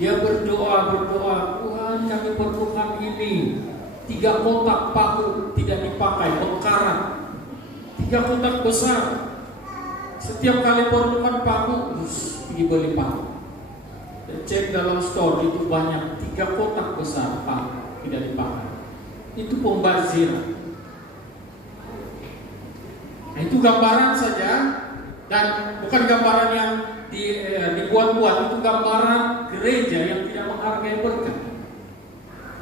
Dia berdoa, Tuhan kami perlukan ini. 3 kotak paku tidak dipakai, bekarat. 3 kotak besar. Setiap kali perlukan paku, pergi beli paku. Dan cek dalam store itu banyak 3 kotak besar paku tidak dipakai. Itu pembaziran. Nah, itu gambaran saja, dan bukan gambaran yang dibuat-buat. Itu gambaran gereja yang tidak menghargai berkat.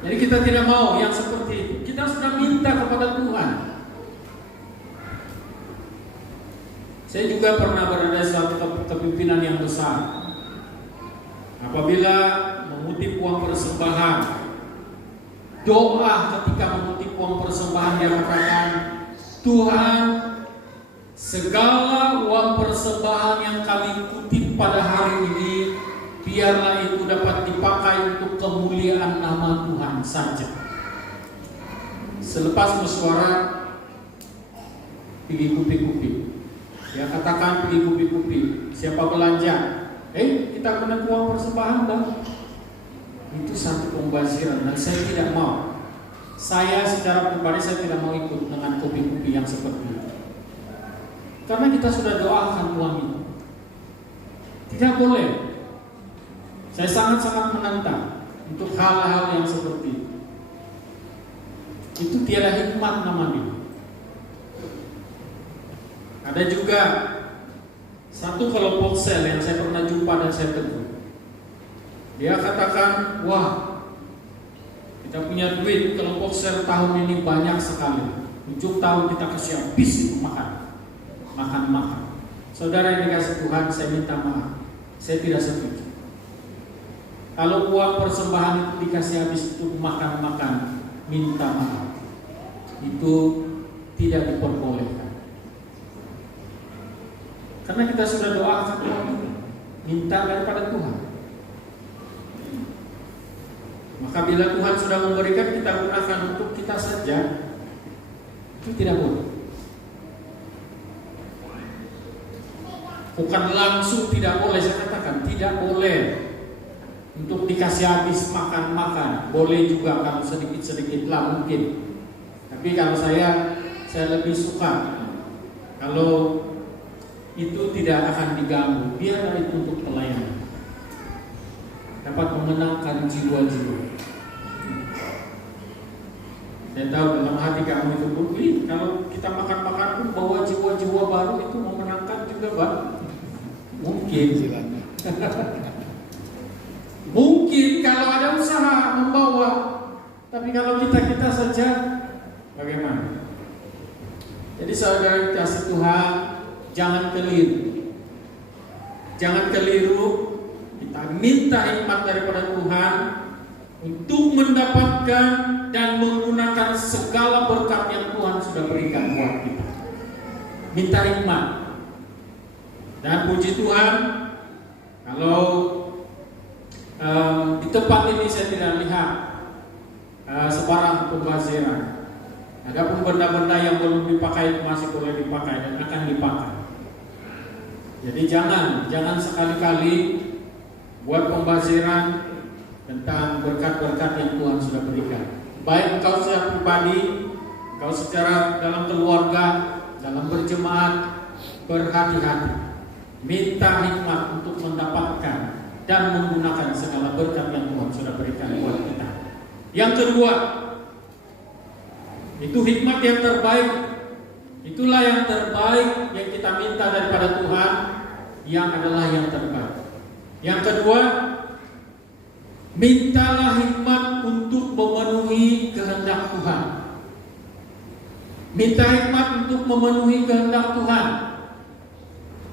Jadi kita tidak mau yang seperti itu. Kita sudah minta kepada Tuhan. Saya juga pernah berada di suatu kepimpinan yang besar. Apabila mengutip uang persembahan, doa ketika mengutip uang persembahan dia katakan, Tuhan, segala uang persembahan yang kami kutip pada hari ini, biarlah itu dapat dipakai untuk kemuliaan nama Tuhan saja. Selepas mesyuarat, pergi kupi-kupi. Dia katakan pergi kupi-kupi. Siapa belanja? Kita kena uang persembahan bang. Itu satu pembaziran dan saya tidak mau. Saya secara pribadi saya tidak mau ikut dengan kupi-kupi yang seperti itu. Karena kita sudah doakan uang itu. Tidak boleh. Saya sangat-sangat menentang untuk hal-hal yang seperti itu. Itu tiada hikmat namanya. Ada juga satu kelompok sel yang saya pernah jumpa dan saya tegur. Dia katakan, wah, kita punya duit kelompok sel tahun ini banyak sekali. 7 tahun kita kasih habis makan. Saudara yang dikasih Tuhan, saya minta maaf. Saya tidak setuju. Kalau uang persembahan itu dikasih habis untuk makan, minta maaf. Itu tidak diperbolehkan. Karena kita sudah doakan Tuhan, minta daripada Tuhan. Maka bila Tuhan sudah memberikan, kita gunakan untuk kita saja, itu tidak boleh. Bukan langsung tidak boleh, saya katakan tidak boleh untuk dikasih habis makan-makan. Boleh juga kalau sedikit-sedikit lah mungkin. Tapi kalau saya lebih suka kalau itu tidak akan diganggu, biarlah itu untuk pelayanan, dapat memenangkan jiwa-jiwa. Saya tahu dalam hati kamu itu bukti, kalau kita makan-makan pun bawa jiwa-jiwa baru, itu memenangkan juga, Pak. Mungkin mungkin kalau ada usaha membawa, tapi kalau kita saja bagaimana? Jadi saudara kasih Tuhan, jangan keliru. Jangan keliru. Kita minta hikmat daripada Tuhan untuk mendapatkan dan menggunakan segala berkat yang Tuhan sudah berikan buat kita. Minta hikmat. Dan puji Tuhan, kalau di tempat ini saya tidak lihat sebarang pembaziran. Adapun benda-benda yang belum dipakai masih boleh dipakai dan akan dipakai. Jadi jangan sekali-kali buat pembaziran tentang berkat-berkat yang Tuhan sudah berikan. Baik engkau secara pribadi, engkau secara dalam keluarga, dalam berjemaat, berhati-hati. Minta hikmat untuk mendapatkan dan menggunakan segala berkat yang Tuhan sudah berikan buat kita. Yang kedua, itu hikmat yang terbaik. Itulah yang terbaik yang kita minta daripada Tuhan, yang adalah yang terbaik. Yang kedua, mintalah hikmat untuk memenuhi kehendak Tuhan. Minta hikmat untuk memenuhi kehendak Tuhan.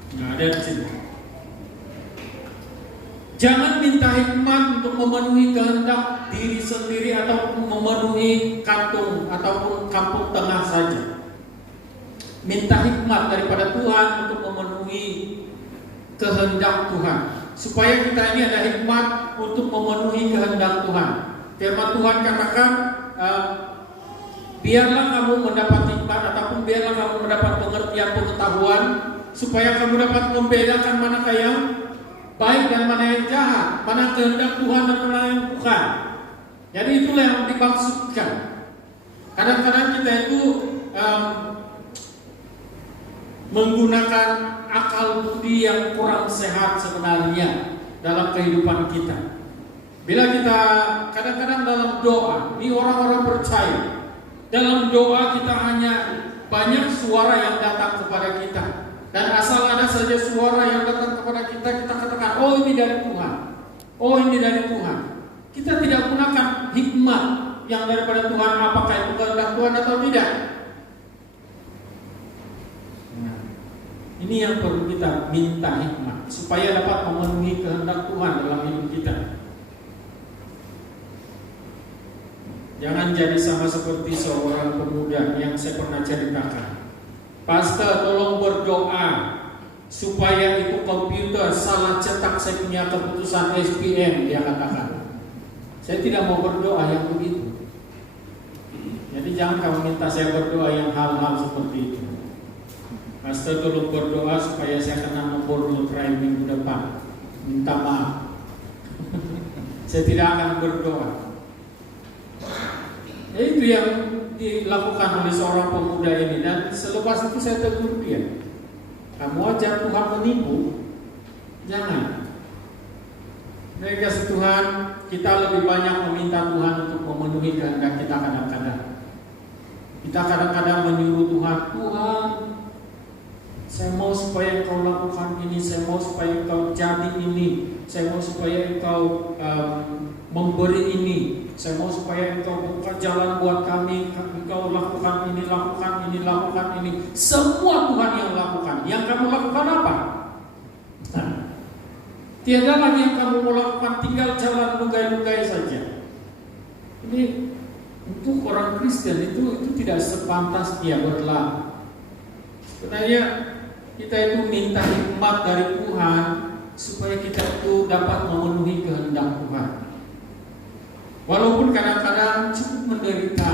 Nah, ada di sini. Jangan minta hikmat untuk memenuhi kehendak diri sendiri ataupun memenuhi kantung ataupun kampung tengah saja. Minta hikmat daripada Tuhan untuk memenuhi kehendak Tuhan, supaya kita ini ada hikmat untuk memenuhi kehendak Tuhan. Firman Tuhan katakan, biarlah kamu mendapat hikmat ataupun biarlah kamu mendapat pengertian, pengetahuan, supaya kamu dapat membedakan manakah yang baik dan mana yang jahat, mana kehendak Tuhan dan mana yang bukan. Jadi itulah yang dimaksudkan. Kadang-kadang kita itu menggunakan akal budi yang kurang sehat sebenarnya dalam kehidupan kita. Bila kita kadang-kadang dalam doa, ini orang-orang percaya, dalam doa kita hanya banyak suara yang datang kepada kita. Dan asal ada saja suara yang datang kepada kita, kita katakan, oh ini dari Tuhan, oh ini dari Tuhan. Kita tidak gunakan hikmat yang daripada Tuhan, apakah itu kehendak Tuhan atau tidak. Nah, ini yang perlu kita minta hikmat, supaya dapat memenuhi kehendak Tuhan dalam hidup kita. Jangan jadi sama seperti seorang pemuda yang saya pernah ceritakan. Pastor, tolong berdoa supaya itu komputer salah cetak saya punya keputusan SPM, dia katakan. Saya tidak mau berdoa yang begitu. Jadi jangan kamu minta saya berdoa yang hal-hal seperti itu. Pastor, tolong berdoa supaya saya kena nomor loterai minggu depan. Minta maaf. Saya tidak akan berdoa. Itu yang dilakukan oleh seorang pemuda ini, dan selepas itu saya tegur dia, kamu ajar Tuhan menipu, jangan. Dari kasih Tuhan, kita lebih banyak meminta Tuhan untuk memenuhi kehendak kita kadang-kadang. Kita kadang-kadang menyuruh Tuhan, Tuhan, saya mau supaya Engkau lakukan ini, saya mau supaya Engkau jadi ini, saya mau supaya Engkau memberi ini, saya mau supaya Engkau buka jalan buat kami, Engkau lakukan ini, lakukan ini, lakukan ini. Semua Tuhan yang lakukan. Yang kamu lakukan apa? Nah, tiada lagi yang kamu mau lakukan, tinggal jalan lugai-lugai saja. Ini untuk orang Kristen itu tidak sepantas dia berlaku. Sebenarnya kita itu minta hikmat dari Tuhan supaya kita itu dapat memenuhi kehendak Tuhan. Walaupun kadang-kadang cukup menderita,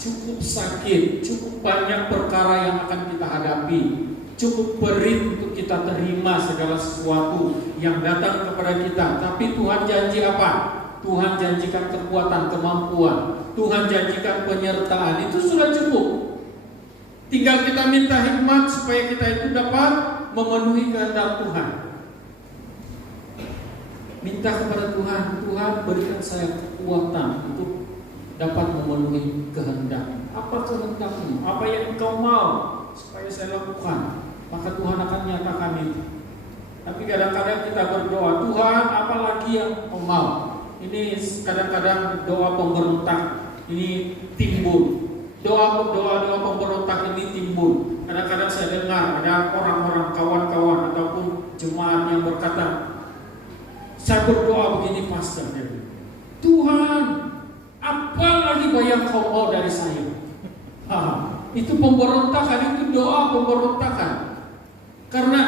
cukup sakit, cukup banyak perkara yang akan kita hadapi, cukup berit untuk kita terima segala sesuatu yang datang kepada kita. Tapi Tuhan janji apa? Tuhan janjikan kekuatan, kemampuan. Tuhan janjikan penyertaan. Itu sudah cukup. Tinggal kita minta hikmat supaya kita itu dapat memenuhi kehendak Tuhan. Minta kepada Tuhan, Tuhan berikan saya kekuatan untuk dapat memenuhi kehendak. Apa kehendakmu? Apa yang Engkau mau supaya saya lakukan? Maka Tuhan akan nyatakan itu. Tapi kadang-kadang kita berdoa, Tuhan apa lagi yang Engkau mau? Ini kadang-kadang doa pemberontak ini timbul. Doa pemberontak ini timbul. Kadang-kadang saya dengar ada orang-orang kawan-kawan ataupun jemaat yang berkata, saya berdoa begini pastor, Tuhan, apa lagi yang Kau mau dari saya? Itu pemberontakan, itu doa pemberontakan. Karena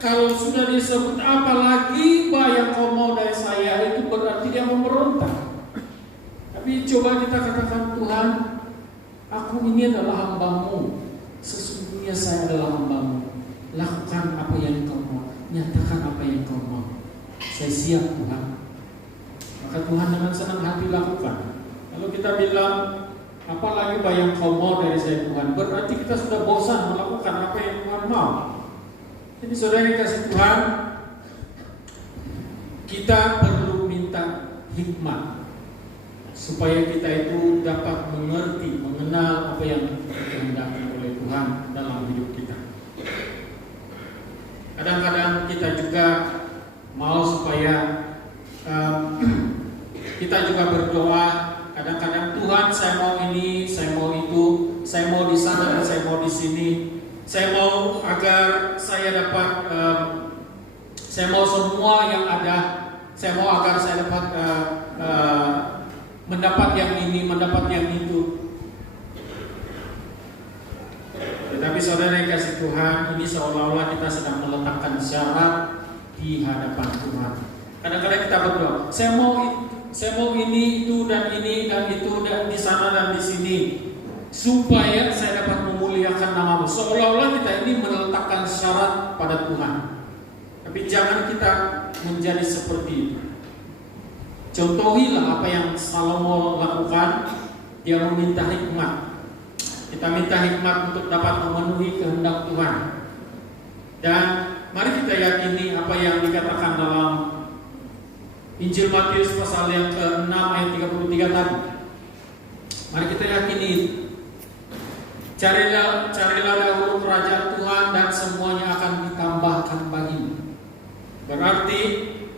kalau sudah disebut apa lagi yang Kau mau dari saya, itu berarti dia memberontak. Tapi coba kita katakan, Tuhan, aku ini adalah hamba-Mu. Sesungguhnya saya adalah hamba-Mu. Lakukan apa yang Kau mau, nyatakan apa yang Kau mau. Saya siap Tuhan. Maka Tuhan dengan senang hati lakukan. Kalau kita bilang apa lagi yang Kau mau dari saya Tuhan, berarti kita sudah bosan melakukan apa yang Tuhan mau. Jadi saudara yang kasih Tuhan, kita perlu minta hikmat supaya kita itu dapat mengerti, mengenal apa yang dikehendaki oleh Tuhan dalam hidup kita. Kadang-kadang kita juga mau supaya kita juga berdoa. Kadang-kadang Tuhan, saya mau ini, saya mau itu, saya mau di sana, saya mau di sini. Saya mau agar saya dapat, saya mau semua yang ada. Saya mau agar saya dapat mendapat yang ini, mendapat yang itu. Tetapi saudara yang kasih Tuhan, ini seolah-olah kita sedang meletakkan syarat di hadapan Tuhan. Kadang-kadang kita berdoa, saya mau ini, itu dan itu dan di sana dan di sini, supaya saya dapat memuliakan nama-Mu. Seolah-olah kita ini meletakkan syarat pada Tuhan. Tapi jangan kita menjadi seperti itu. Contohilah apa yang Salomo lakukan. Dia meminta hikmat. Kita minta hikmat untuk dapat memenuhi kehendak Tuhan. Dan mari kita yakini apa yang dikatakan dalam Injil Matius pasal yang ke-6 ayat 33 tadi. Mari kita yakini. Carilah dahulu kerajaan Tuhan dan semuanya akan ditambahkan bagimu. Berarti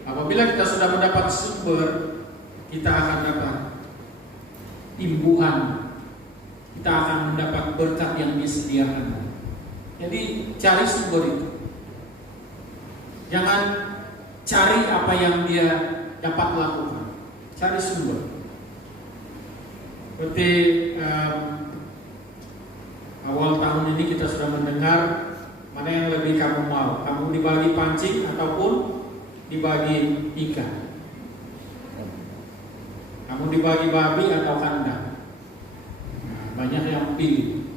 apabila kita sudah mendapat sumber, kita akan dapat imbuhan. Kita akan mendapat berkat yang disediakan. Jadi cari sumber itu. Jangan cari apa yang dia dapat lakukan. Cari sumber. Seperti awal tahun ini kita sudah mendengar mana yang lebih kamu mau. Kamu dibagi pancing ataupun dibagi ikan. Kamu dibagi babi atau kandang. Nah, banyak yang pilih.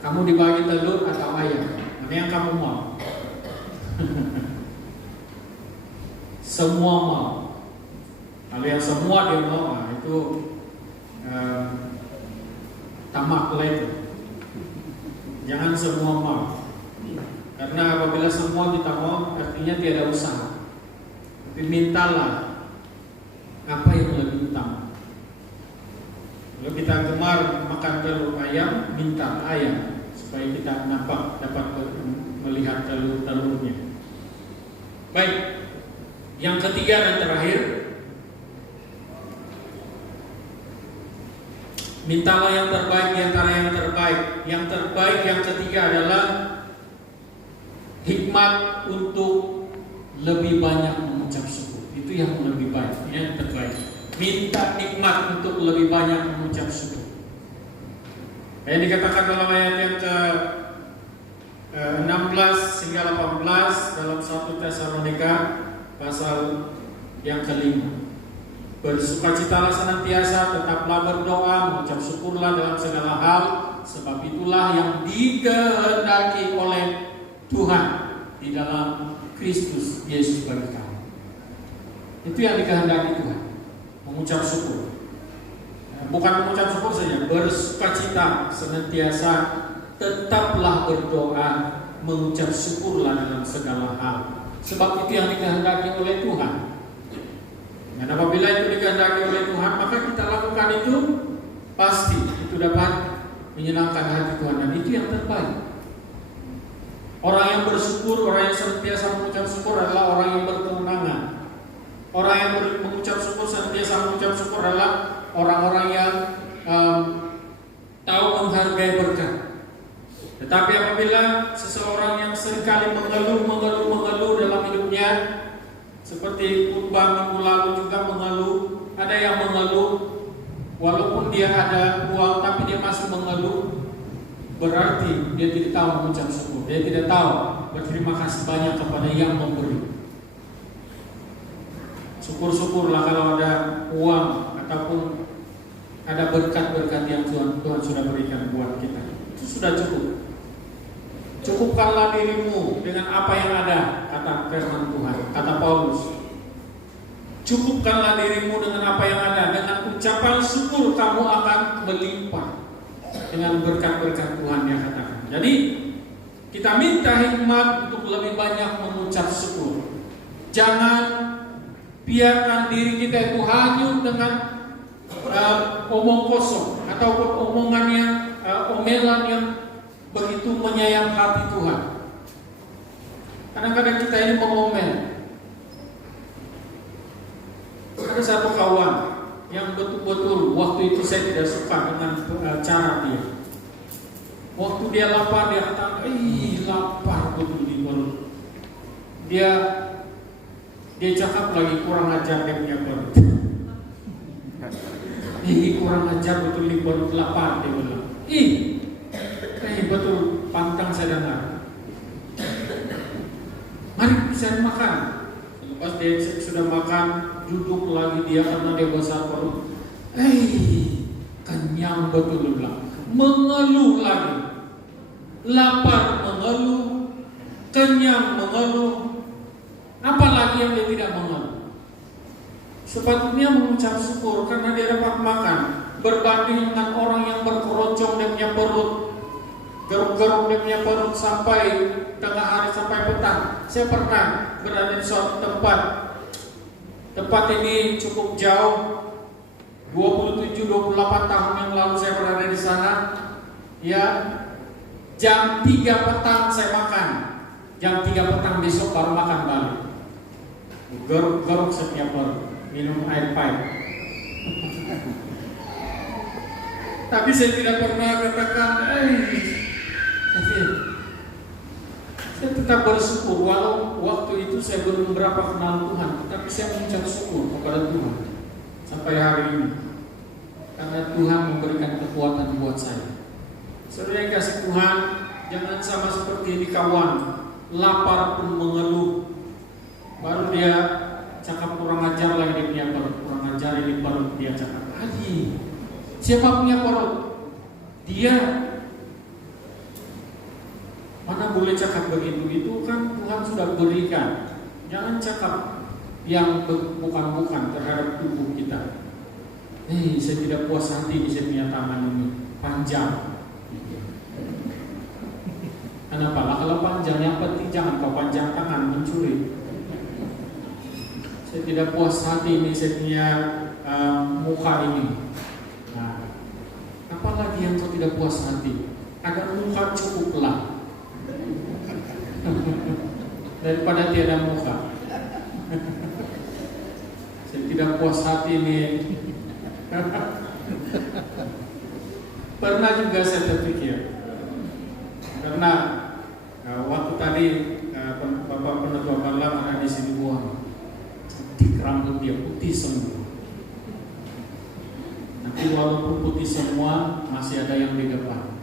Kamu dibagi telur atau ayam. Mana yang kamu mau? Semua mau. Kalau yang semua dia mau, itu tamak lagi. Jangan semua mau. Karena apabila semua kita mau, artinya tiada usaha. Tapi mintalah apa yang lebih utama. Kalau kita gemar makan telur ayam, minta ayam supaya kita dapat melihat telur-telurnya. Baik, yang ketiga dan terakhir, mintalah yang terbaik di antara yang terbaik. Yang terbaik yang ketiga adalah hikmat untuk lebih banyak mengucap syukur. Itu yang lebih baik, yang terbaik. Minta hikmat untuk lebih banyak mengucap syukur. Yang dikatakan dalam ayat yang 16 hingga 18 dalam 1 Tesalonika pasal yang kelima. Bersukacitalah senantiasa, tetaplah berdoa, mengucap syukurlah dalam segala hal, sebab itulah yang dikehendaki oleh Tuhan di dalam Kristus Yesus bagi kamu. Itu yang dikehendaki Tuhan, mengucap syukur. Bukan mengucap syukur saja, bersukacita senantiasa, tetaplah berdoa, mengucap syukurlah dalam segala hal, sebab itu yang dikehendaki oleh Tuhan. Dan apabila itu dikehendaki oleh Tuhan, maka kita lakukan itu, pasti itu dapat menyenangkan hati Tuhan, dan itu yang terbaik. Orang yang bersyukur, orang yang senantiasa mengucap syukur adalah orang yang berkemenangan. Orang yang mengucap syukur, senantiasa mengucap syukur adalah orang-orang yang tahu menghargai berkat. Tetapi apabila seseorang yang seringkali mengeluh dalam hidupnya, seperti khotbah minggu lalu juga mengeluh, ada yang mengeluh walaupun dia ada uang tapi dia masih mengeluh, berarti dia tidak tahu mengucap syukur. Dia tidak tahu berterima kasih banyak kepada yang memberi. Syukur-syukurlah kalau ada uang ataupun ada berkat-berkat yang Tuhan sudah berikan buat kita. Itu sudah cukup. Cukupkanlah dirimu dengan apa yang ada, kata firman Tuhan, kata Paulus. Cukupkanlah dirimu dengan apa yang ada, dengan ucapan syukur kamu akan melimpah dengan berkat-berkat Tuhan yang katakan. Jadi kita minta hikmat untuk lebih banyak mengucap syukur. Jangan biarkan diri kita itu hanyut dengan omong kosong ataupun omongan yang omelan yang begitu menyayang hati Tuhan. Kadang-kadang kita ini mengomel. Ada satu kawan yang betul-betul waktu itu saya tidak suka dengan cara dia. Waktu dia lapar dia kata, lapar betul di perut. Dia cakap lagi, kurang ajar dia punya perut. Kurang ajar betul di perut, lapar dia bilang. Betul, pantang saya dengar. Mari bisa makan. Lepas dia sudah makan, duduk lagi dia karena dia besar perut. Kenyang betul dia bilang. Mengeluh lagi. Lapar mengeluh, kenyang mengeluh. Apalagi yang dia tidak mengeluh. Sepatutnya mengucap syukur karena dia dapat makan, berbanding dengan orang yang berkeroncong dia punya perut, garuk-garuk dia punya perut sampai tengah hari, sampai petang. Saya pernah berada di suatu tempat ini cukup jauh, 27-28 tahun yang lalu saya berada di sana. Ya, jam 3 petang saya makan, jam 3 petang besok baru makan balik. Garuk-garuk setiap perut, minum air pahit. Tapi saya tidak pernah katakan, saya tetap bersyukur walau waktu itu saya belum berapa kenal Tuhan, tetapi saya mengucap syukur kepada Tuhan sampai hari ini karena Tuhan memberikan kekuatan buat saya. Saudara yang kasih Tuhan, jangan sama seperti ini kawan, lapar pun mengeluh, baru dia cakap kurang ajar lagi dia punya perut, kurang ajar ini perut dia cakap lagi. Siapa punya perut? Dia. Mana boleh cakap begitu? Itu kan Tuhan sudah berikan. Jangan cakap yang bukan-bukan terhadap tubuh kita. Saya tidak puas hati di saya punya tangan ini panjang. Kenapa? Kalau panjang, yang penting jangan kau panjang tangan mencuri. Saya tidak puas hati ini saya punya muka ini. Nah, apalagi yang kau tidak puas hati? Ada muka cukuplah. Daripada tiada muka. Saya tidak puas hati nih. Pernah juga saya terpikir, karena waktu tadi Bapak Penetua Malam ada di sini buang, rambut dia putih semua. Nanti walaupun putih semua masih ada yang di depan.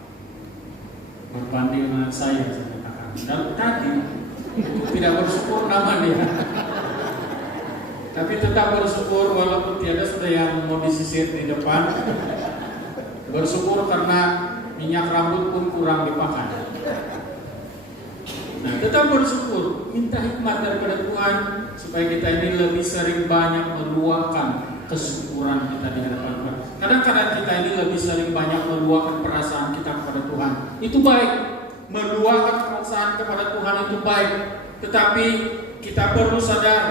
Berbanding dengan saya katakan. Dan tadi tidak bersyukur nama dia. Tapi tetap bersyukur walaupun tiada sudah yang mau disisir di depan. Bersyukur karena minyak rambut pun kurang dipakai. Nah, tetap bersyukur, minta hikmat daripada Tuhan supaya kita ini lebih sering banyak meluahkan kesyukuran kita di hadapan Tuhan. Kadang-kadang kita ini lebih sering banyak meluahkan perasaan kita kepada Tuhan. Itu baik, meluahkan perasaan kepada Tuhan itu baik. Tetapi kita perlu sadar,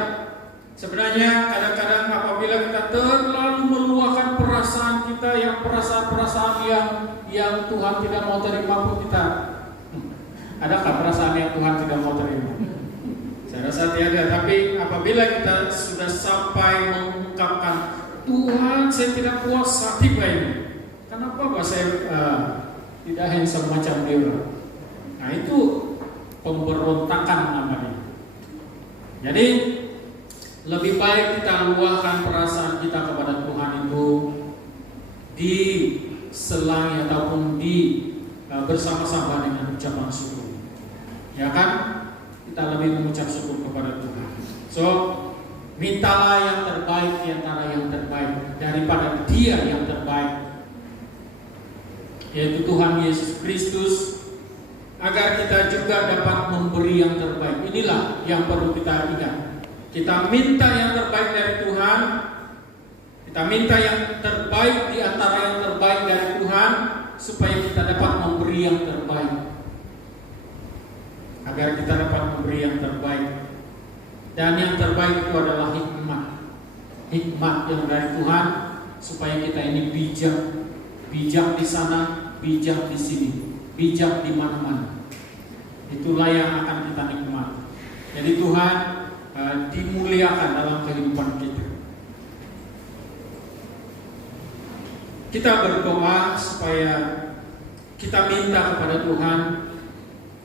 sebenarnya kadang-kadang apabila kita terlalu meluahkan perasaan kita, yang perasaan-perasaan yang Tuhan tidak mau terima pun kita. Adakah perasaan yang Tuhan tidak mau terima? Saya rasa tiada. Tapi apabila kita sudah sampai mengungkapkan, Tuhan, saya tidak puas hati ini. Kenapa Pak saya tidak handsome macam dia? Nah, itu pemberontakan namanya. Jadi lebih baik kita luahkan perasaan kita kepada Tuhan itu di selang ataupun di bersama-sama dengan ucapan syukur. Ya kan? Kita lebih mengucap syukur kepada Tuhan. So, mintalah yang terbaik di antara yang terbaik daripada Dia yang terbaik, yaitu Tuhan Yesus Kristus, agar kita juga dapat memberi yang terbaik. Inilah yang perlu kita ingat. Kita minta yang terbaik dari Tuhan. Kita minta yang terbaik di antara yang terbaik dari Tuhan, supaya kita dapat memberi yang terbaik. Agar kita dapat memberi yang terbaik. Dan yang terbaik itu adalah hikmat. Hikmat yang dari Tuhan, supaya kita ini bijak. Bijak di sana, bijak di sini, bijak di mana-mana. Itulah yang akan kita nikmati. Jadi Tuhan dimuliakan dalam kehidupan kita. Kita berdoa supaya kita minta kepada Tuhan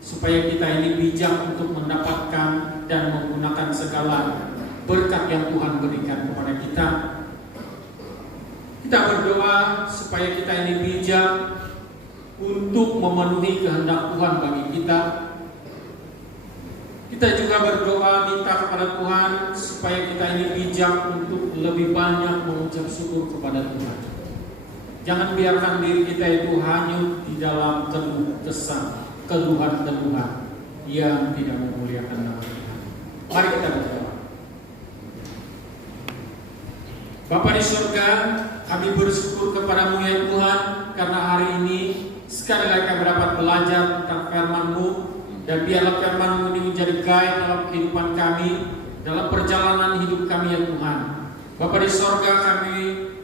supaya kita ini bijak untuk mendapatkan dan menggunakan segala berkat yang Tuhan berikan kepada kita. Kita berdoa supaya kita ini bijak untuk memenuhi kehendak Tuhan bagi kita. Kita juga berdoa minta kepada Tuhan supaya kita ini bijak untuk lebih banyak mengucap syukur kepada Tuhan. Jangan biarkan diri kita itu hanyut di dalam keluh kesah, keluhan-keluhan yang tidak memuliakan nama Tuhan. Mari kita berdoa. Bapa di surga, kami bersyukur kepadamu ya Tuhan, karena hari ini sekali lagi kami dapat belajar tentang firman-Mu, dan biarlah firman-Mu ini menjadi guide dalam kehidupan kami, dalam perjalanan hidup kami ya Tuhan. Bapa di surga, kami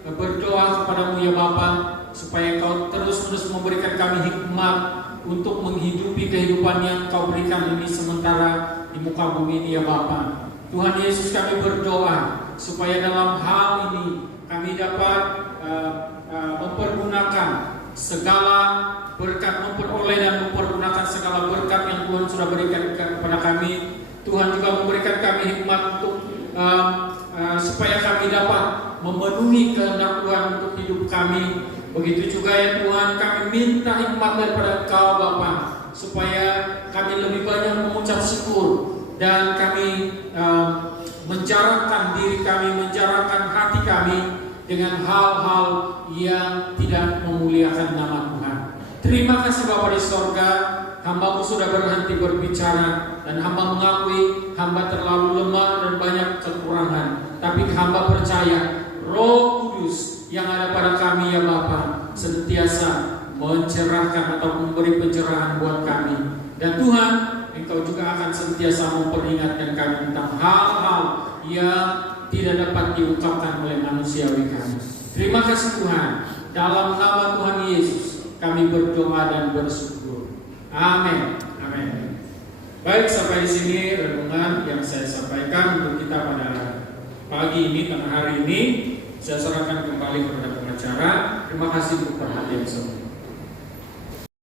berdoa kepadamu ya Bapa, supaya Kau terus-terus memberikan kami hikmat untuk menghidupi kehidupan yang Kau berikan ini sementara di muka bumi ini ya Bapa. Tuhan Yesus, kami berdoa supaya dalam hal ini kami dapat mempergunakan segala berkat, memperoleh dan mempergunakan segala berkat yang Tuhan sudah berikan kepada kami. Tuhan juga memberikan kami hikmat untuk supaya kami dapat memenuhi kehendak Tuhan untuk hidup kami. Begitu juga ya Tuhan, kami minta hikmat daripada Kau Bapa, supaya kami lebih banyak mengucap syukur dan kami menjarahkan diri kami, menjarahkan hati kami dengan hal-hal yang tidak memuliakan nama Tuhan. Terima kasih Bapa di sorga, hamba-Mu sudah berhenti berbicara, dan hamba mengakui hamba terlalu lemah dan banyak kekurangan. Tapi hamba percaya Roh Kudus yang ada pada kami ya Bapa senantiasa mencerahkan atau memberi pencerahan buat kami. Dan Tuhan, Engkau juga akan senantiasa memperingatkan kami tentang hal-hal yang tidak dapat diungkapkan oleh manusiawi kami. Terima kasih Tuhan. Dalam nama Tuhan Yesus kami berdoa dan bersyukur. Amin. Amin. Baik, sampai di sini renungan yang saya sampaikan untuk kita pada pagi ini, tengah hari ini. Saya serahkan kembali kepada pengacara. Terima kasih untuk perhatian semua.